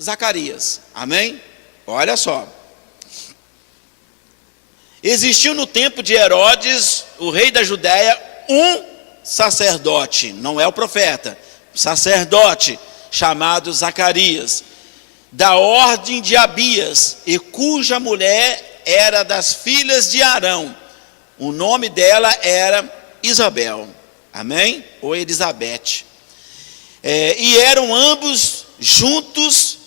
Zacarias. Amém? Olha só. Existiu no tempo de Herodes, o rei da Judéia, um sacerdote, não é o profeta, sacerdote, chamado Zacarias, da ordem de Abias, e cuja mulher era das filhas de Arão. O nome dela era Isabel. Amém? Ou Elizabeth. E eram ambos justos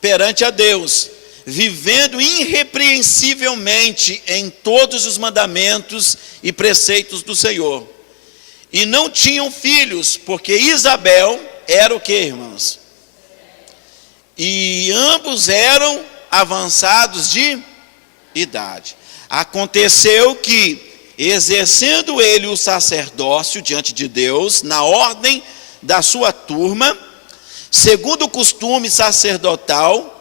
perante a Deus, vivendo irrepreensivelmente em todos os mandamentos e preceitos do Senhor. E não tinham filhos, porque Isabel era o que, irmãos? E ambos eram avançados de idade. Aconteceu que, exercendo ele o sacerdócio diante de Deus, na ordem da sua turma, segundo o costume sacerdotal,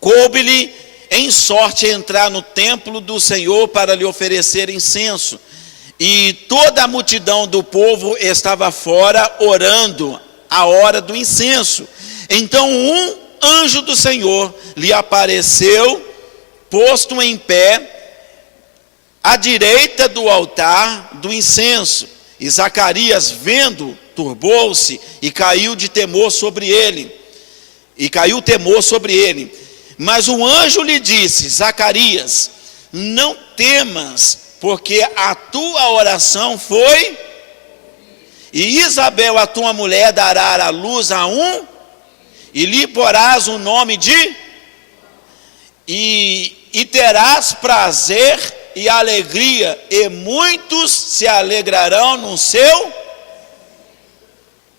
coube-lhe em sorte entrar no templo do Senhor para lhe oferecer incenso. E toda a multidão do povo estava fora orando a hora do incenso. Então um anjo do Senhor lhe apareceu, posto em pé, à direita do altar do incenso. E Zacarias, vendo, turbou-se e caiu temor sobre ele. Mas o anjo lhe disse: Zacarias, não temas, porque a tua oração foi, e Isabel, a tua mulher, dará à luz a um, e lhe porás o nome de, e terás prazer e alegria, e muitos se alegrarão no seu,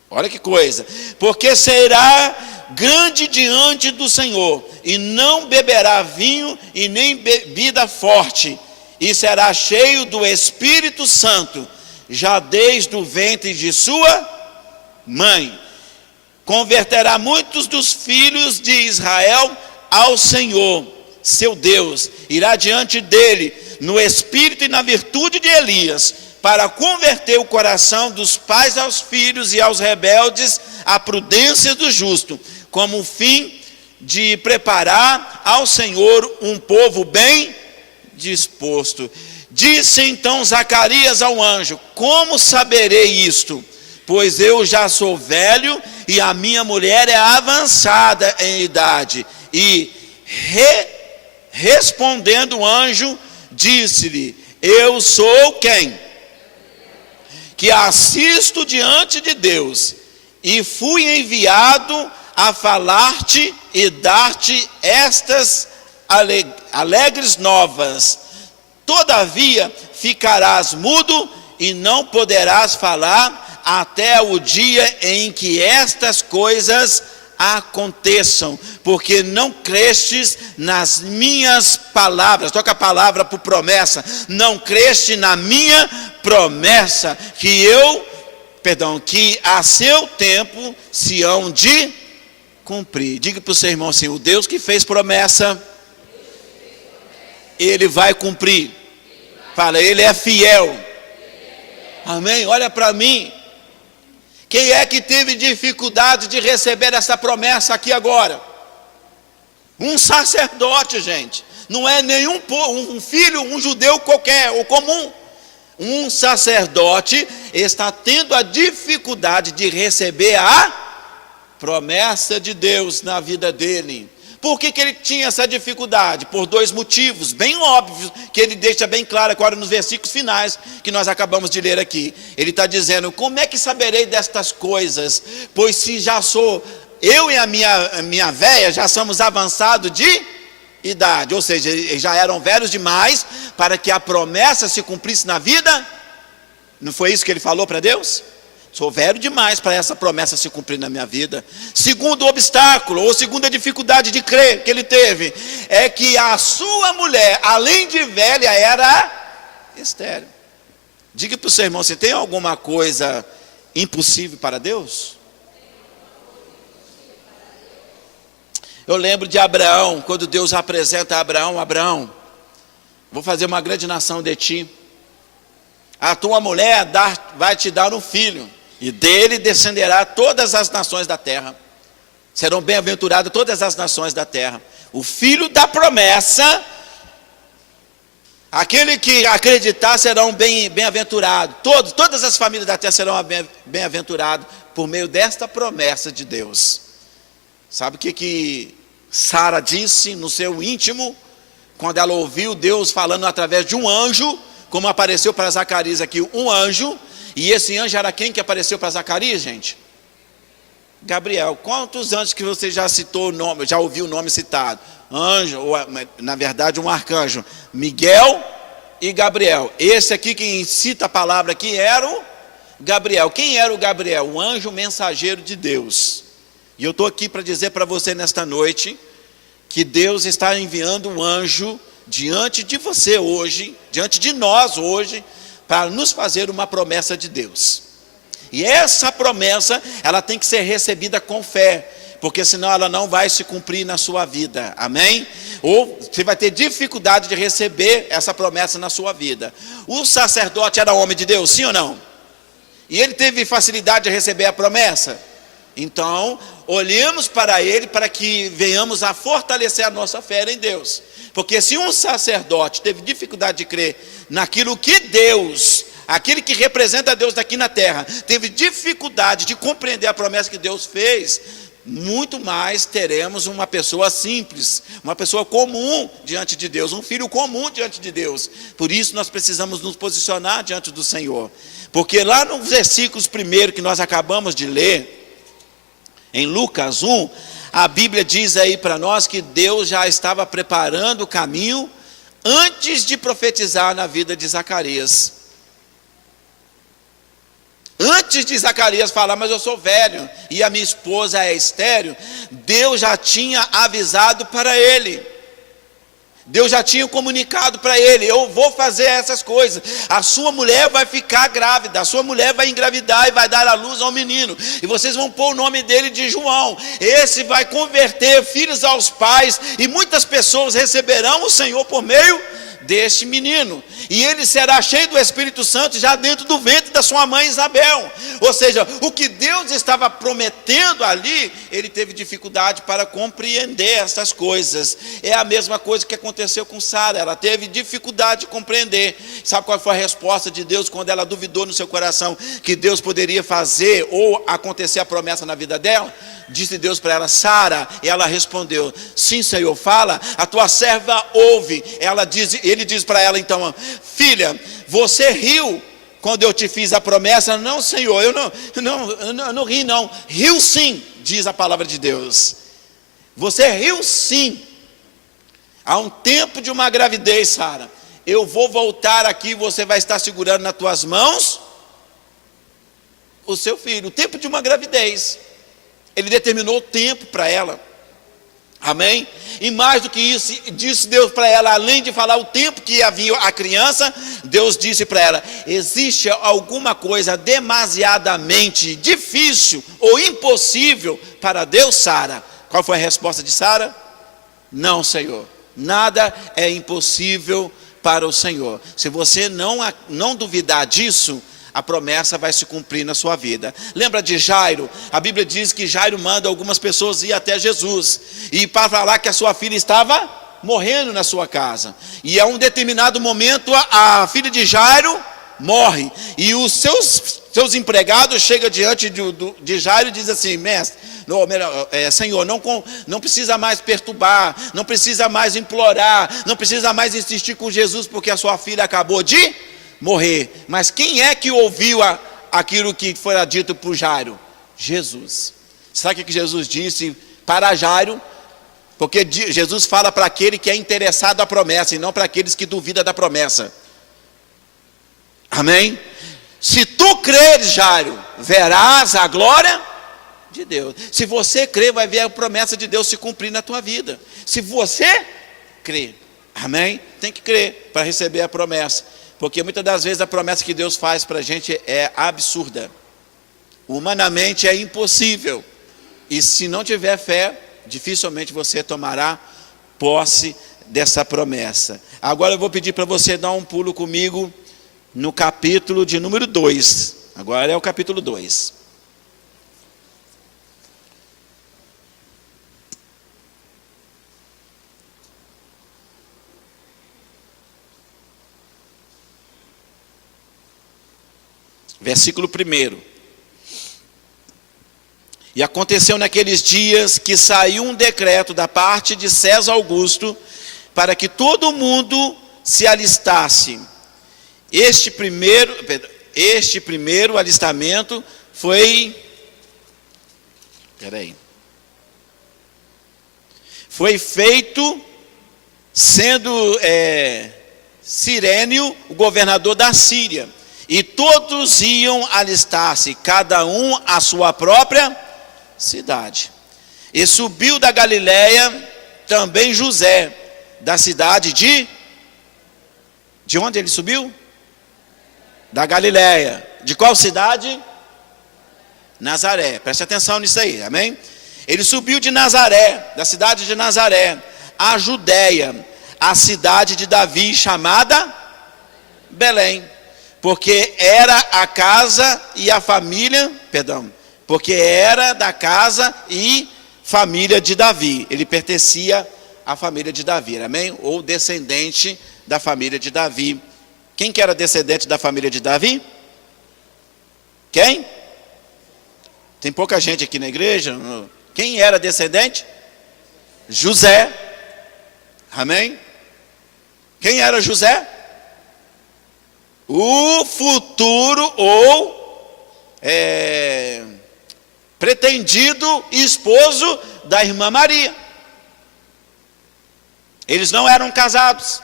olha que coisa, porque será grande diante do Senhor, e não beberá vinho e nem bebida forte, e será cheio do Espírito Santo, já desde o ventre de sua mãe. Converterá muitos dos filhos de Israel ao Senhor, seu Deus. Irá diante dele no espírito e na virtude de Elias, para converter o coração dos pais aos filhos e aos rebeldes à prudência do justo, como o fim de preparar ao Senhor um povo bem disposto. Disse então Zacarias ao anjo: como saberei isto? Pois eu já sou velho e a minha mulher é avançada em idade. E respondendo o anjo, disse-lhe: eu sou quem? Que assisto diante de Deus, e fui enviado a falar-te e dar-te estas alegres novas. Todavia ficarás mudo e não poderás falar até o dia em que estas coisas aconteçam, porque não crestes nas minhas palavras. Toca a palavra por promessa. Não creste na minha promessa, que a seu tempo se hão de cumprir. Diga para o seu irmão assim: o Deus que fez promessa, Ele vai cumprir. Fala, Ele é fiel. Amém? Olha para mim. Quem é que teve dificuldade de receber essa promessa aqui agora? Um sacerdote, gente. Não é nenhum um filho, um judeu qualquer, ou comum. Um sacerdote está tendo a dificuldade de receber a promessa de Deus na vida dele. Por que ele tinha essa dificuldade? Por dois motivos bem óbvios, que ele deixa bem claro agora nos versículos finais que nós acabamos de ler aqui. Ele está dizendo: como é que saberei destas coisas? Pois se já sou, eu e a minha véia já somos avançados de idade. Ou seja, já eram velhos demais para que a promessa se cumprisse na vida. Não foi isso que ele falou para Deus? Sou velho demais para essa promessa se cumprir na minha vida. Segundo obstáculo, ou segunda dificuldade de crer que ele teve, é que a sua mulher, além de velha, era estéril. Diga para o seu irmão, você tem alguma coisa impossível para Deus? Eu lembro de Abraão, quando Deus apresenta a Abraão: Abraão, vou fazer uma grande nação de ti. A tua mulher vai te dar um filho, e dele descenderá todas as nações da terra. Serão bem-aventuradas todas as nações da terra. O filho da promessa, aquele que acreditar serão bem-aventurados. Todas as famílias da terra serão bem-aventuradas por meio desta promessa de Deus. Sabe o que Sara disse no seu íntimo, quando ela ouviu Deus falando através de um anjo, como apareceu para Zacarias aqui, um anjo, e esse anjo era quem que apareceu para Zacarias, gente? Gabriel. Quantos anjos que você já citou o nome, já ouviu o nome citado? Anjo, ou na verdade um arcanjo, Miguel e Gabriel. Esse aqui quem cita a palavra aqui era o Gabriel. Quem era o Gabriel? O anjo mensageiro de Deus. E eu estou aqui para dizer para você nesta noite, que Deus está enviando um anjo diante de você hoje, diante de nós hoje, para nos fazer uma promessa de Deus. E essa promessa, ela tem que ser recebida com fé, porque senão ela não vai se cumprir na sua vida, amém? Ou você vai ter dificuldade de receber essa promessa na sua vida. O sacerdote era homem de Deus, sim ou não? E ele teve facilidade de receber a promessa? Então, olhemos para ele para que venhamos a fortalecer a nossa fé em Deus. Porque se um sacerdote teve dificuldade de crer naquilo que Deus, aquele que representa Deus daqui na terra, teve dificuldade de compreender a promessa que Deus fez, muito mais teremos uma pessoa simples, uma pessoa comum diante de Deus, um filho comum diante de Deus. Por isso nós precisamos nos posicionar diante do Senhor. Porque lá no versículos primeiro que nós acabamos de ler, em Lucas 1, a Bíblia diz aí para nós que Deus já estava preparando o caminho antes de profetizar na vida de Zacarias. Antes de Zacarias falar, mas eu sou velho e a minha esposa é estéril, Deus já tinha avisado para ele. Deus já tinha comunicado para ele: eu vou fazer essas coisas, a sua mulher vai ficar grávida, a sua mulher vai engravidar e vai dar à luz a um menino, e vocês vão pôr o nome dele de João, esse vai converter filhos aos pais, e muitas pessoas receberão o Senhor por meio deste menino, e ele será cheio do Espírito Santo já dentro do ventre da sua mãe Isabel. Ou seja, o que Deus estava prometendo ali, ele teve dificuldade para compreender essas coisas. É a mesma coisa que aconteceu com Sara, ela teve dificuldade de compreender. Sabe qual foi a resposta de Deus quando ela duvidou no seu coração que Deus poderia fazer ou acontecer a promessa na vida dela? Disse Deus para ela: Sara, e ela respondeu: sim, Senhor, fala, a tua serva ouve. Ele diz para ela então: filha, você riu quando eu te fiz a promessa? Não, Senhor, eu não ri não. Riu sim, diz a palavra de Deus. Você riu sim. Há um tempo de uma gravidez, Sara. Eu vou voltar aqui, você vai estar segurando nas tuas mãos o seu filho. O tempo de uma gravidez. Ele determinou o tempo para ela. Amém? E mais do que isso, disse Deus para ela, além de falar o tempo que havia a criança, Deus disse para ela: existe alguma coisa demasiadamente difícil ou impossível para Deus, Sara? Qual foi a resposta de Sara? Não, Senhor, nada é impossível para o Senhor. Se você não duvidar disso, a promessa vai se cumprir na sua vida. Lembra de Jairo? A Bíblia diz que Jairo manda algumas pessoas ir até Jesus, e para falar que a sua filha estava morrendo na sua casa. E a um determinado momento a filha de Jairo morre, e os seus empregados chegam diante de Jairo e dizem assim: mestre, Senhor, não precisa mais perturbar, não precisa mais implorar, não precisa mais insistir com Jesus, porque a sua filha acabou de morrer. Mas quem é que ouviu aquilo que foi dito por Jairo? Jesus. Sabe o que Jesus disse para Jairo? Porque Jesus fala para aquele que é interessado na promessa, e não para aqueles que duvidam da promessa. Amém? Se tu creres, Jairo, verás a glória de Deus. Se você crer, vai ver a promessa de Deus se cumprir na tua vida. Se você crer, amém? Tem que crer para receber a promessa. porque muitas das vezes a promessa que Deus faz para a gente é absurda. Humanamente é impossível. E se não tiver fé, dificilmente você tomará posse dessa promessa. Agora eu vou pedir para você dar um pulo comigo no capítulo de número 2. Agora é o capítulo 2. Versículo 1. E aconteceu naqueles dias que saiu um decreto da parte de César Augusto para que todo mundo se alistasse. Este primeiro alistamento foi feito sendo Cirênio o governador da Síria. E todos iam alistar-se, cada um à sua própria cidade. E subiu da Galiléia também José, da cidade de onde ele subiu? Da Galiléia. De qual cidade? Nazaré. Preste atenção nisso aí, amém? Ele subiu de Nazaré, da cidade de Nazaré, à Judéia, a cidade de Davi, chamada Belém. Porque era a casa e a família, porque era da casa e família de Davi. Ele pertencia à família de Davi, amém? Ou descendente da família de Davi. Quem que era descendente da família de Davi? Quem? Tem pouca gente aqui na igreja. Quem era descendente? José. Amém? Quem era José? O futuro ou pretendido esposo da irmã Maria. Eles não eram casados.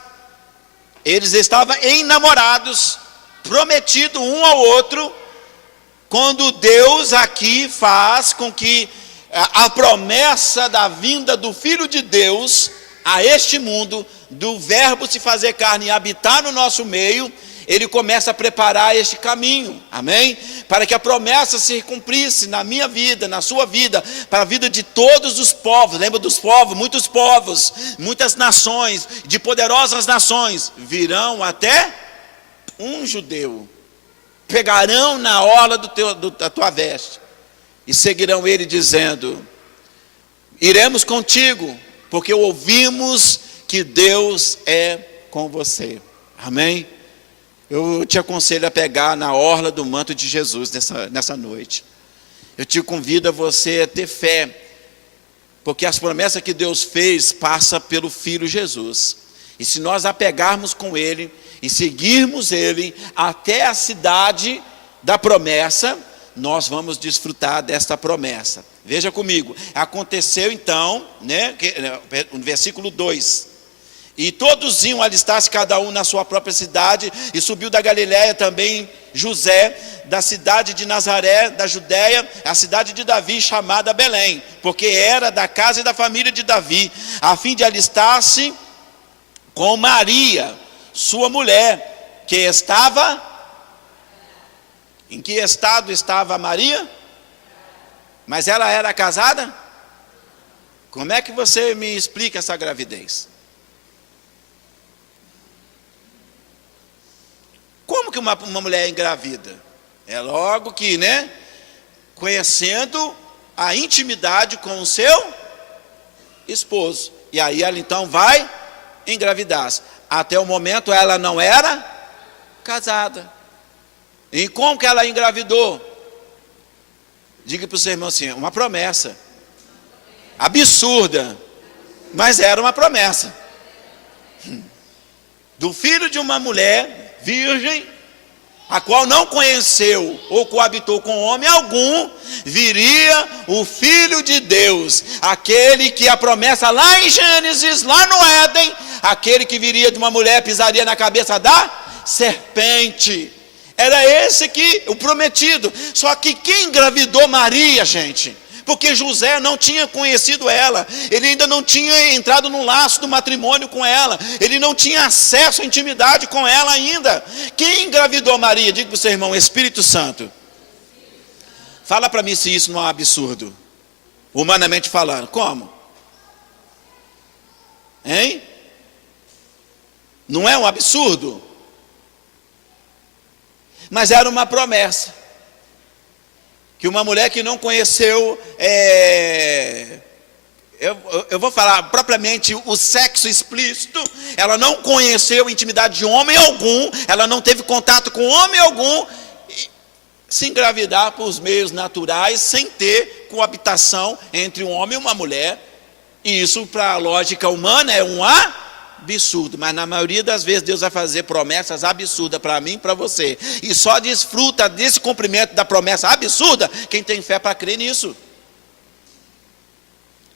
Eles estavam enamorados, prometidos um ao outro, quando Deus aqui faz com que a promessa da vinda do Filho de Deus a este mundo, do verbo se fazer carne e habitar no nosso meio, ele começa a preparar este caminho, amém? Para que a promessa se cumprisse na minha vida, na sua vida, para a vida de todos os povos. Lembra dos povos? Muitos povos, muitas nações, de poderosas nações, virão até um judeu, pegarão na orla da tua veste, e seguirão ele dizendo: iremos contigo, porque ouvimos que Deus é com você, amém? Eu te aconselho a pegar na orla do manto de Jesus nessa noite. Eu te convido a você a ter fé, porque as promessas que Deus fez passam pelo Filho Jesus. E se nós apegarmos com Ele e seguirmos Ele até a cidade da promessa, nós vamos desfrutar desta promessa. Veja comigo, aconteceu então, no versículo 2. E todos iam alistar-se, cada um na sua própria cidade, e subiu da Galiléia também José, da cidade de Nazaré, da Judéia, a cidade de Davi, chamada Belém, porque era da casa e da família de Davi, a fim de alistar-se com Maria, sua mulher, que estava... Em que estado estava Maria? Mas ela era casada? Como é que você me explica essa gravidez? Como que uma mulher engravida? É logo que, conhecendo a intimidade com o seu esposo. E aí ela então vai engravidar-se. Até o momento ela não era casada. E como que ela engravidou? Diga para o seu irmão assim: uma promessa. Absurda. Mas era uma promessa. Do filho de uma mulher virgem, a qual não conheceu ou coabitou com homem algum, viria o Filho de Deus, aquele que a promessa lá em Gênesis, lá no Éden, aquele que viria de uma mulher, pisaria na cabeça da serpente. Era esse que o prometido. Só que quem engravidou Maria, gente? porque José não tinha conhecido ela, ele ainda não tinha entrado no laço do matrimônio com ela, ele não tinha acesso à intimidade com ela ainda. Quem engravidou Maria? Diga para o seu irmão, Espírito Santo. Fala para mim se isso não é um absurdo, humanamente falando. Como? Hein? Não é um absurdo? Mas era uma promessa, que uma mulher que não conheceu, eu vou falar propriamente o sexo explícito, ela não conheceu intimidade de homem algum, ela não teve contato com homem algum, se engravidar por os meios naturais, sem ter coabitação entre um homem e uma mulher. E isso, para a lógica humana, é um absurdo, mas na maioria das vezes Deus vai fazer promessas absurdas para mim e para você, e só desfruta desse cumprimento da promessa absurda quem tem fé para crer nisso.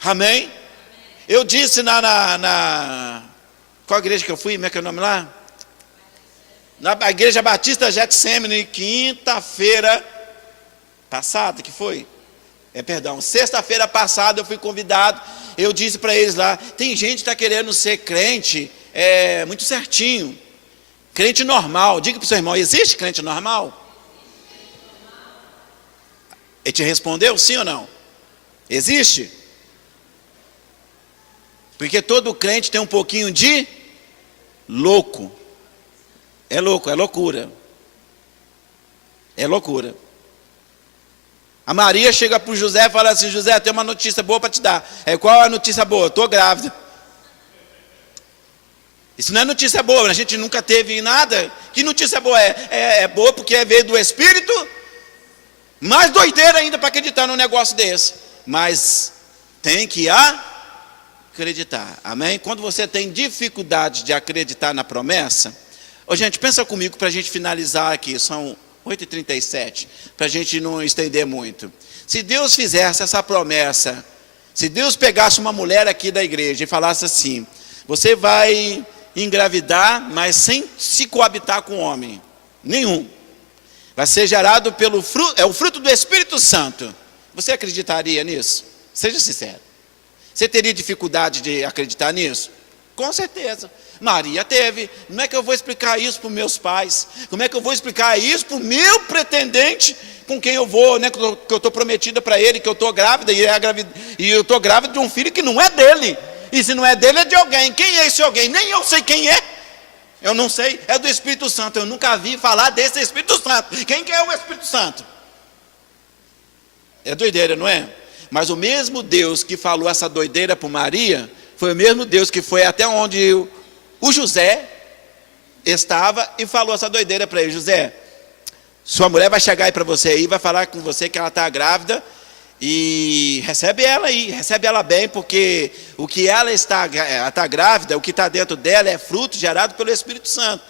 Amém? Eu disse qual igreja que eu fui? Como é que é o nome lá? Na igreja Batista Getsemane, quinta-feira passada, que foi? Sexta-feira passada eu fui convidado. Eu disse para eles lá, tem gente que está querendo ser crente, muito certinho, crente normal. Diga para o seu irmão, existe crente normal? Ele te respondeu, sim ou não? Existe? Porque todo crente tem um pouquinho de louco. É louco, é loucura. É loucura. A Maria chega para o José e fala assim, José, tem uma notícia boa para te dar. Qual é a notícia boa? Estou grávida. Isso não é notícia boa, a gente nunca teve nada. Que notícia boa é? É boa porque veio do Espírito, mais doideira ainda para acreditar num negócio desse. Mas tem que acreditar, amém? Quando você tem dificuldade de acreditar na promessa, gente, pensa comigo para a gente finalizar aqui, são 8h37, para a gente não estender muito. Se Deus fizesse essa promessa, se Deus pegasse uma mulher aqui da igreja e falasse assim, você vai engravidar, mas sem se coabitar com homem nenhum, vai ser gerado pelo fruto, é o fruto do Espírito Santo, você acreditaria nisso? Seja sincero. Você teria dificuldade de acreditar nisso? Com certeza. Maria teve. Como é que eu vou explicar isso para os meus pais? Como é que eu vou explicar isso para o meu pretendente, com quem eu vou, né, que eu estou prometida para ele, que eu estou grávida, e eu estou grávida de um filho que não é dele. E se não é dele, é de alguém. Quem é esse alguém? Nem eu sei quem é. Eu não sei, é do Espírito Santo. Eu nunca vi falar desse Espírito Santo. Quem que é o Espírito Santo? É doideira, não é? Mas o mesmo Deus que falou essa doideira para Maria, foi o mesmo Deus que foi até onde o José estava e falou essa doideira para ele. José, sua mulher vai chegar aí para você aí, vai falar com você que ela está grávida, e recebe ela aí, recebe ela bem, porque o que ela está grávida, o que está dentro dela é fruto gerado pelo Espírito Santo.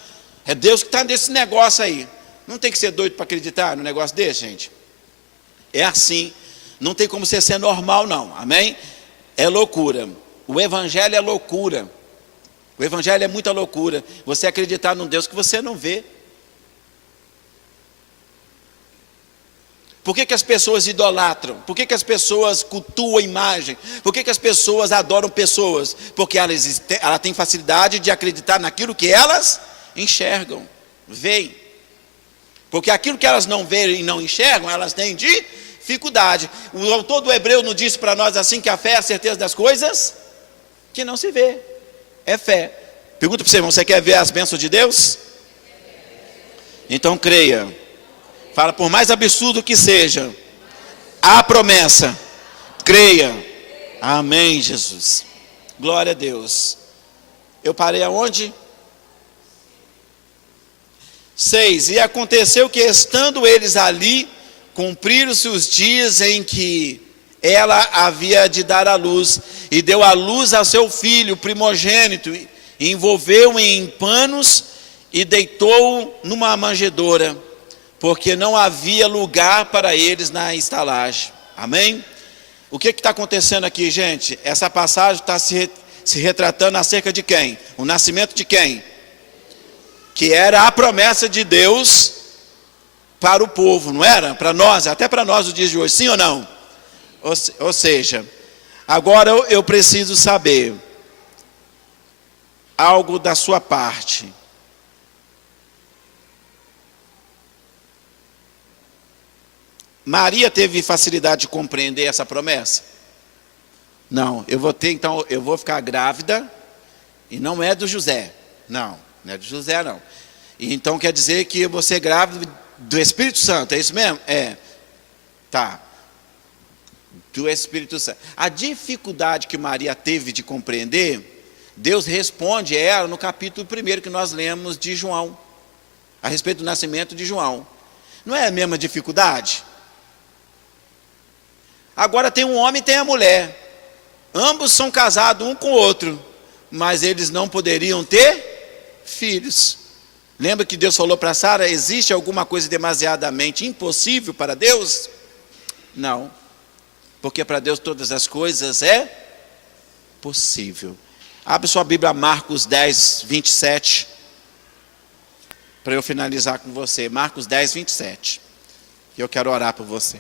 É Deus que está nesse negócio aí. Não tem que ser doido para acreditar no negócio desse, gente. É assim, não tem como ser normal não, amém? É loucura. O Evangelho é loucura. O Evangelho é muita loucura. Você acreditar num Deus que você não vê. Por que as pessoas idolatram? Por que as pessoas cultuam a imagem? Por que as pessoas adoram pessoas? Porque elas têm facilidade de acreditar naquilo que elas enxergam, veem. Porque aquilo que elas não veem e não enxergam, elas têm dificuldade. O autor do Hebreu não disse para nós assim que a fé é a certeza das coisas que não se vê. É fé. Pergunta para você, irmão, você quer ver as bênçãos de Deus? Então creia. Fala, por mais absurdo que seja, a promessa, creia. Amém, Jesus. Glória a Deus. Eu parei aonde? 6. E aconteceu que, estando eles ali, cumpriram-se os dias em que ela havia de dar à luz, e deu à luz a seu filho primogênito, e envolveu-o em panos e deitou-o numa manjedoura, porque não havia lugar para eles na estalagem. Amém? O que está acontecendo aqui, gente? Essa passagem está se retratando acerca de quem? O nascimento de quem? Que era a promessa de Deus para o povo, não era? Para nós, até para nós os dias de hoje, sim ou não? Ou seja, agora eu preciso saber algo da sua parte. Maria teve facilidade de compreender essa promessa? Não, então eu vou ficar grávida e não é do José. Não é do José não. E então quer dizer que eu vou ser grávida do Espírito Santo, é isso mesmo? É. Tá. Do Espírito Santo. A dificuldade que Maria teve de compreender, Deus responde a ela no capítulo 1 que nós lemos de João, a respeito do nascimento de João. Não é a mesma dificuldade? Agora tem um homem e tem a mulher. Ambos são casados um com o outro, mas eles não poderiam ter filhos. Lembra que Deus falou para Sara, existe alguma coisa demasiadamente impossível para Deus? Não, porque para Deus todas as coisas é possível. Abre sua Bíblia, Marcos 10, 27, para eu finalizar com você. Marcos 10, 27, e eu quero orar por você.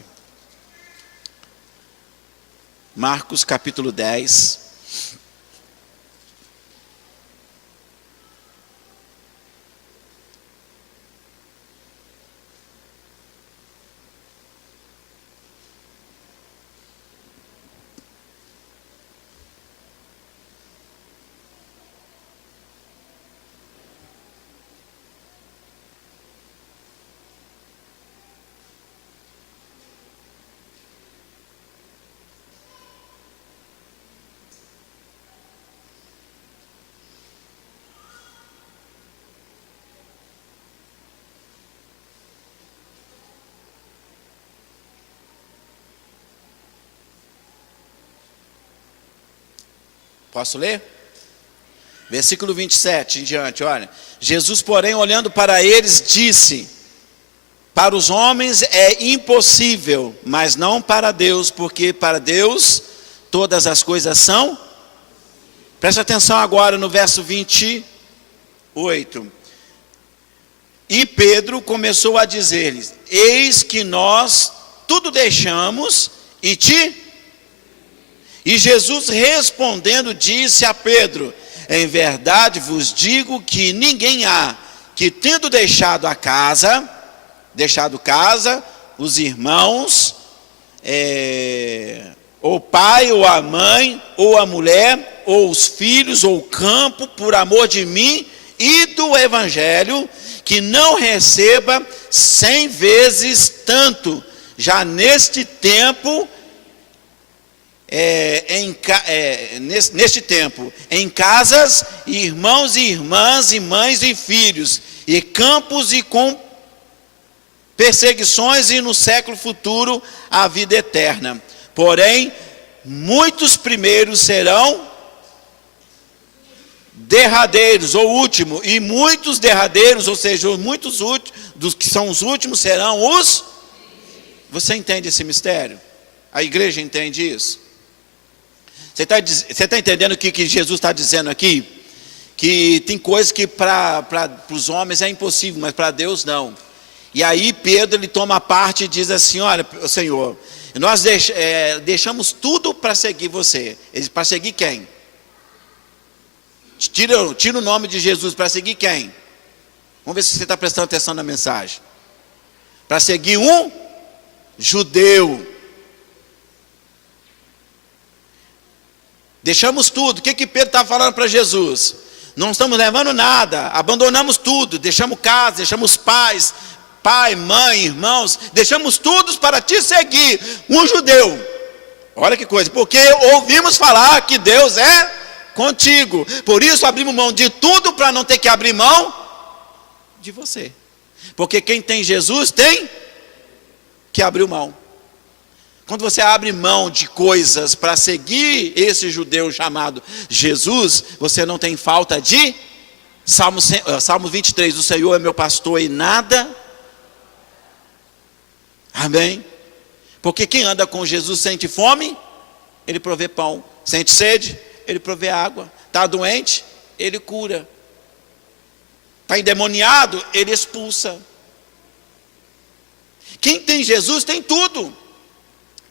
Marcos capítulo 10. Posso ler? Versículo 27 em diante, olha. Jesus, porém, olhando para eles, disse: para os homens é impossível, mas não para Deus, porque para Deus todas as coisas são. Preste atenção agora no verso 28. E Pedro começou a dizer-lhes: eis que nós tudo deixamos e te... E Jesus respondendo disse a Pedro: em verdade vos digo que ninguém há que, tendo deixado casa, os irmãos, ou o pai, ou a mãe, ou a mulher, ou os filhos, ou o campo, por amor de mim e do Evangelho, que não receba 100 vezes tanto, já neste tempo, neste tempo, em casas, irmãos e irmãs, e mães e filhos, e campos e com perseguições, e no século futuro a vida eterna. Porém, muitos primeiros serão derradeiros, ou últimos, e muitos derradeiros, ou seja, muitos dos que são os últimos serão os... Você entende esse mistério? A igreja entende isso? Você está entendendo o que Jesus está dizendo aqui? Que tem coisas que para os homens é impossível, mas para Deus não. E aí Pedro ele toma parte e diz assim: olha, Senhor, nós deixamos tudo para seguir você. Para seguir quem? Tira o nome de Jesus, para seguir quem? Vamos ver se você está prestando atenção na mensagem. Para seguir um judeu. Deixamos tudo. O que Pedro está falando para Jesus? Não estamos levando nada, abandonamos tudo, deixamos casa, deixamos pais, pai, mãe, irmãos, deixamos tudo para te seguir, um judeu. Olha que coisa, porque ouvimos falar que Deus é contigo, por isso abrimos mão de tudo para não ter que abrir mão de você, porque quem tem Jesus tem que abrir mão. Quando você abre mão de coisas para seguir esse judeu chamado Jesus, você não tem falta de... Salmo 23, o Senhor é meu pastor e nada... Amém? Porque quem anda com Jesus sente fome, ele provê pão. Sente sede, ele provê água. Está doente, ele cura. Está endemoniado, ele expulsa. Quem tem Jesus tem tudo.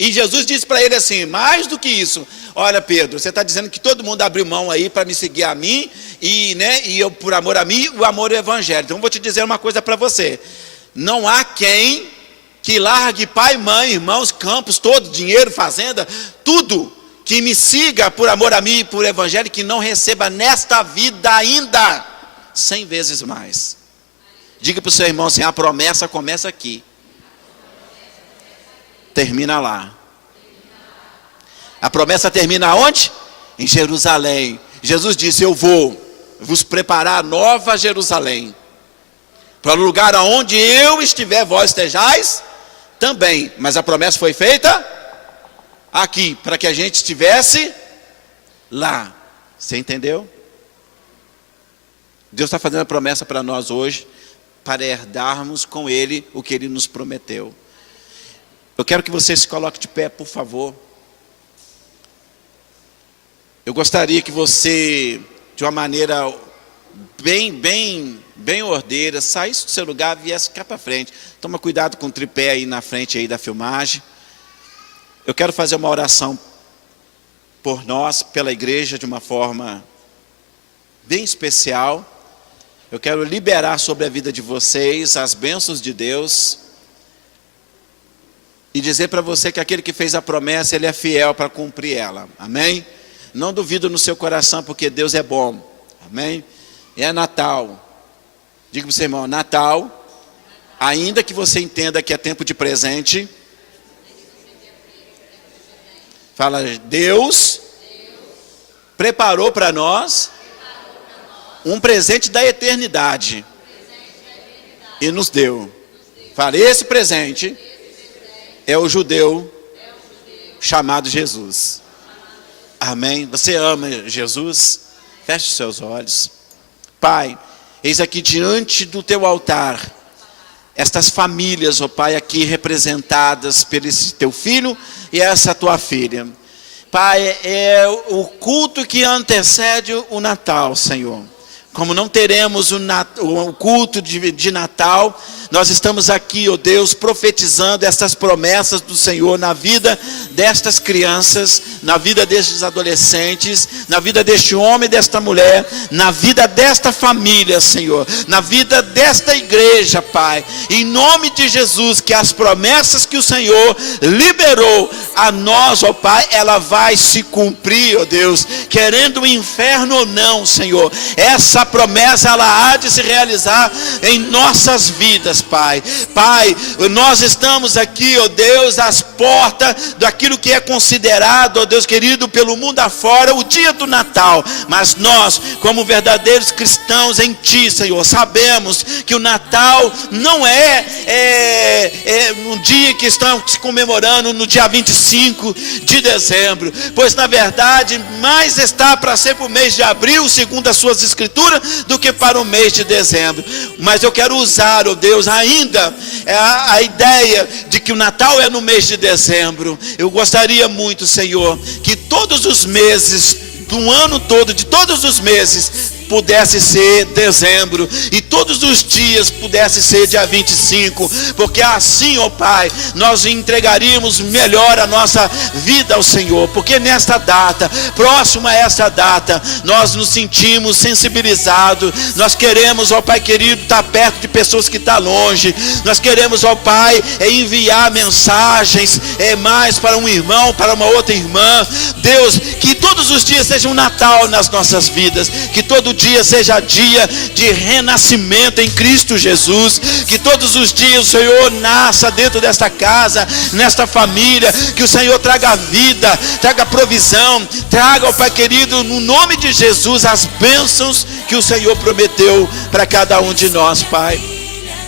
E Jesus disse para ele assim, mais do que isso, olha Pedro, você está dizendo que todo mundo abriu mão aí para me seguir a mim, e eu por amor a mim, o amor ao evangelho. Então eu vou te dizer uma coisa para você, não há quem que largue pai, mãe, irmãos, campos, todo, dinheiro, fazenda, tudo, que me siga por amor a mim e por evangelho, que não receba nesta vida ainda 100 vezes mais. Diga para o seu irmão assim, a promessa começa aqui, termina lá. A promessa termina onde? Em Jerusalém. Jesus disse, eu vou vos preparar nova Jerusalém, para o lugar aonde eu estiver, vós estejais também. Mas a promessa foi feita aqui, para que a gente estivesse lá. Você entendeu? Deus está fazendo a promessa para nós hoje, para herdarmos com Ele o que Ele nos prometeu. Eu quero que você se coloque de pé, por favor. Eu gostaria que você, de uma maneira bem ordeira, saísse do seu lugar e viesse cá para frente. Toma cuidado com o tripé aí na frente aí da filmagem. Eu quero fazer uma oração por nós, pela igreja, de uma forma bem especial. Eu quero liberar sobre a vida de vocês as bênçãos de Deus. E dizer para você que aquele que fez a promessa, Ele é fiel para cumprir ela. Amém? Não duvido no seu coração, porque Deus é bom. Amém? É Natal. Diga para o seu irmão, Natal, ainda que você entenda que é tempo de presente, fala, Deus preparou para nós um presente da eternidade e nos deu. Fala, esse presente é o judeu chamado Jesus. Amém? Você ama Jesus? Feche os seus olhos. Pai, eis aqui diante do teu altar estas famílias, ó Pai, aqui representadas pelo esse teu filho e essa tua filha. Pai, é o culto que antecede o Natal, Senhor. Como não teremos o culto de Natal, nós estamos aqui, ó Deus, profetizando essas promessas do Senhor na vida destas crianças, na vida destes adolescentes, na vida deste homem e desta mulher, na vida desta família, Senhor, na vida desta igreja, Pai. Em nome de Jesus, que as promessas que o Senhor liberou a nós, ó Pai, ela vai se cumprir, ó Deus, querendo o inferno ou não, Senhor. Essa promessa, ela há de se realizar em nossas vidas, Pai. Pai, nós estamos aqui, ó Deus, às portas daquilo que é considerado, ó Deus querido, pelo mundo afora, o dia do Natal. Mas nós, como verdadeiros cristãos em Ti, Senhor, sabemos que o Natal não é um dia que estão se comemorando no dia 25 de dezembro, pois na verdade mais está para ser para o mês de abril, segundo as suas escrituras, do que para o mês de dezembro. Mas eu quero usar, ó Deus, ainda a ideia de que o Natal é no mês de dezembro. Eu gostaria muito, Senhor, que todos os meses do ano todo, de todos os meses, pudesse ser dezembro, e todos os dias pudesse ser dia 25, porque assim, ó Pai, nós entregaríamos melhor a nossa vida ao Senhor, porque nesta data, próxima a esta data, nós nos sentimos sensibilizados, nós queremos, ó Pai querido, estar perto de pessoas que estão longe, nós queremos, ó Pai, enviar mensagens, mais para um irmão, para uma outra irmã. Deus, que todos os dias sejam um Natal nas nossas vidas, que todo dia seja dia de renascimento em Cristo Jesus, que todos os dias o Senhor nasça dentro desta casa, nesta família, que o Senhor traga vida, traga provisão, traga, ó Pai querido, no nome de Jesus, as bênçãos que o Senhor prometeu para cada um de nós, Pai.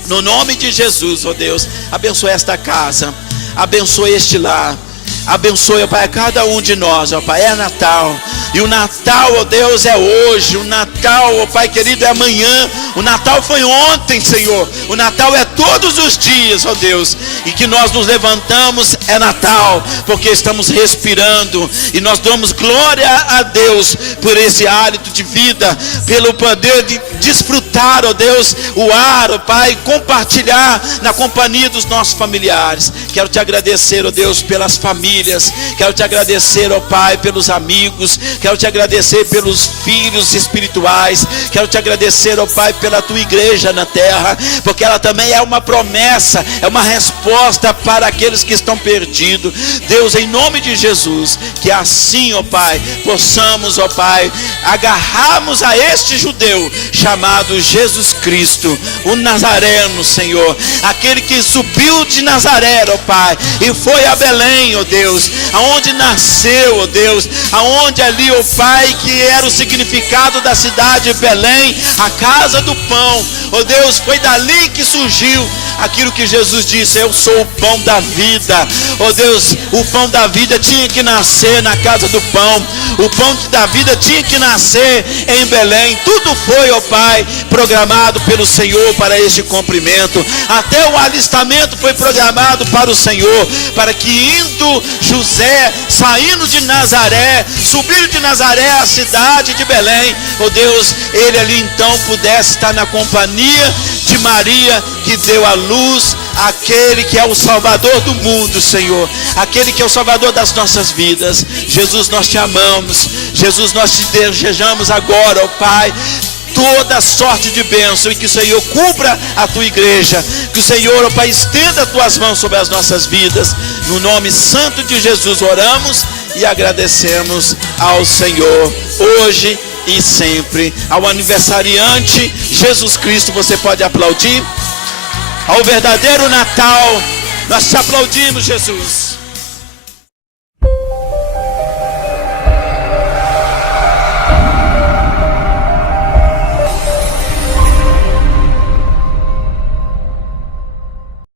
No nome de Jesus, ó Deus, abençoe esta casa, abençoe este lar, abençoe, ó Pai, a cada um de nós, ó Pai. É Natal, E o Natal, ó Deus, é hoje. O Natal, ó Pai querido, é amanhã. O Natal foi ontem, Senhor. O Natal é todos os dias, ó Deus. E que nós nos levantamos é Natal, porque estamos respirando. E nós damos glória a Deus por esse hálito de vida, pelo poder de desfrutar, ó Deus, o ar, ó Pai, compartilhar na companhia dos nossos familiares. Quero te agradecer, ó Deus, pelas famílias. Quero te agradecer, ó Pai, pelos amigos. Quero te agradecer pelos filhos espirituais. Quero te agradecer, ó Pai, pela tua igreja na terra, porque ela também é uma promessa, é uma resposta para aqueles que estão perdidos. Deus, em nome de Jesus, que assim, ó Pai, possamos, ó Pai, agarrarmos a este judeu chamado Jesus Cristo, o Nazareno, Senhor, aquele que subiu de Nazaré, ó Pai, e foi a Belém, ó Deus, aonde nasceu, ó Deus, aonde ali, ó Pai, que era o significado da cidade de Belém, a casa do pão, ó Deus, foi dali que surgiu aquilo que Jesus disse: eu sou o pão da vida. Ó Deus, o pão da vida tinha que nascer na casa do pão, o pão da vida tinha que nascer em Belém. Tudo foi, ó Pai, programado pelo Senhor para este cumprimento. Até o alistamento foi programado para o Senhor, para que indo José, saindo de Nazaré, subindo de Nazaré à cidade de Belém, ó Deus, ele ali então pudesse estar na companhia de Maria, que deu à luz aquele que é o Salvador do mundo, Senhor, aquele que é o Salvador das nossas vidas. Jesus, nós te amamos. Jesus, nós te desejamos agora, ó Pai, toda sorte de bênção, e que o Senhor cubra a tua igreja, que o Senhor, ó Pai, estenda as tuas mãos sobre as nossas vidas. No nome santo de Jesus oramos e agradecemos ao Senhor, hoje e sempre. Ao aniversariante Jesus Cristo, você pode aplaudir. Ao verdadeiro Natal, nós te aplaudimos, Jesus.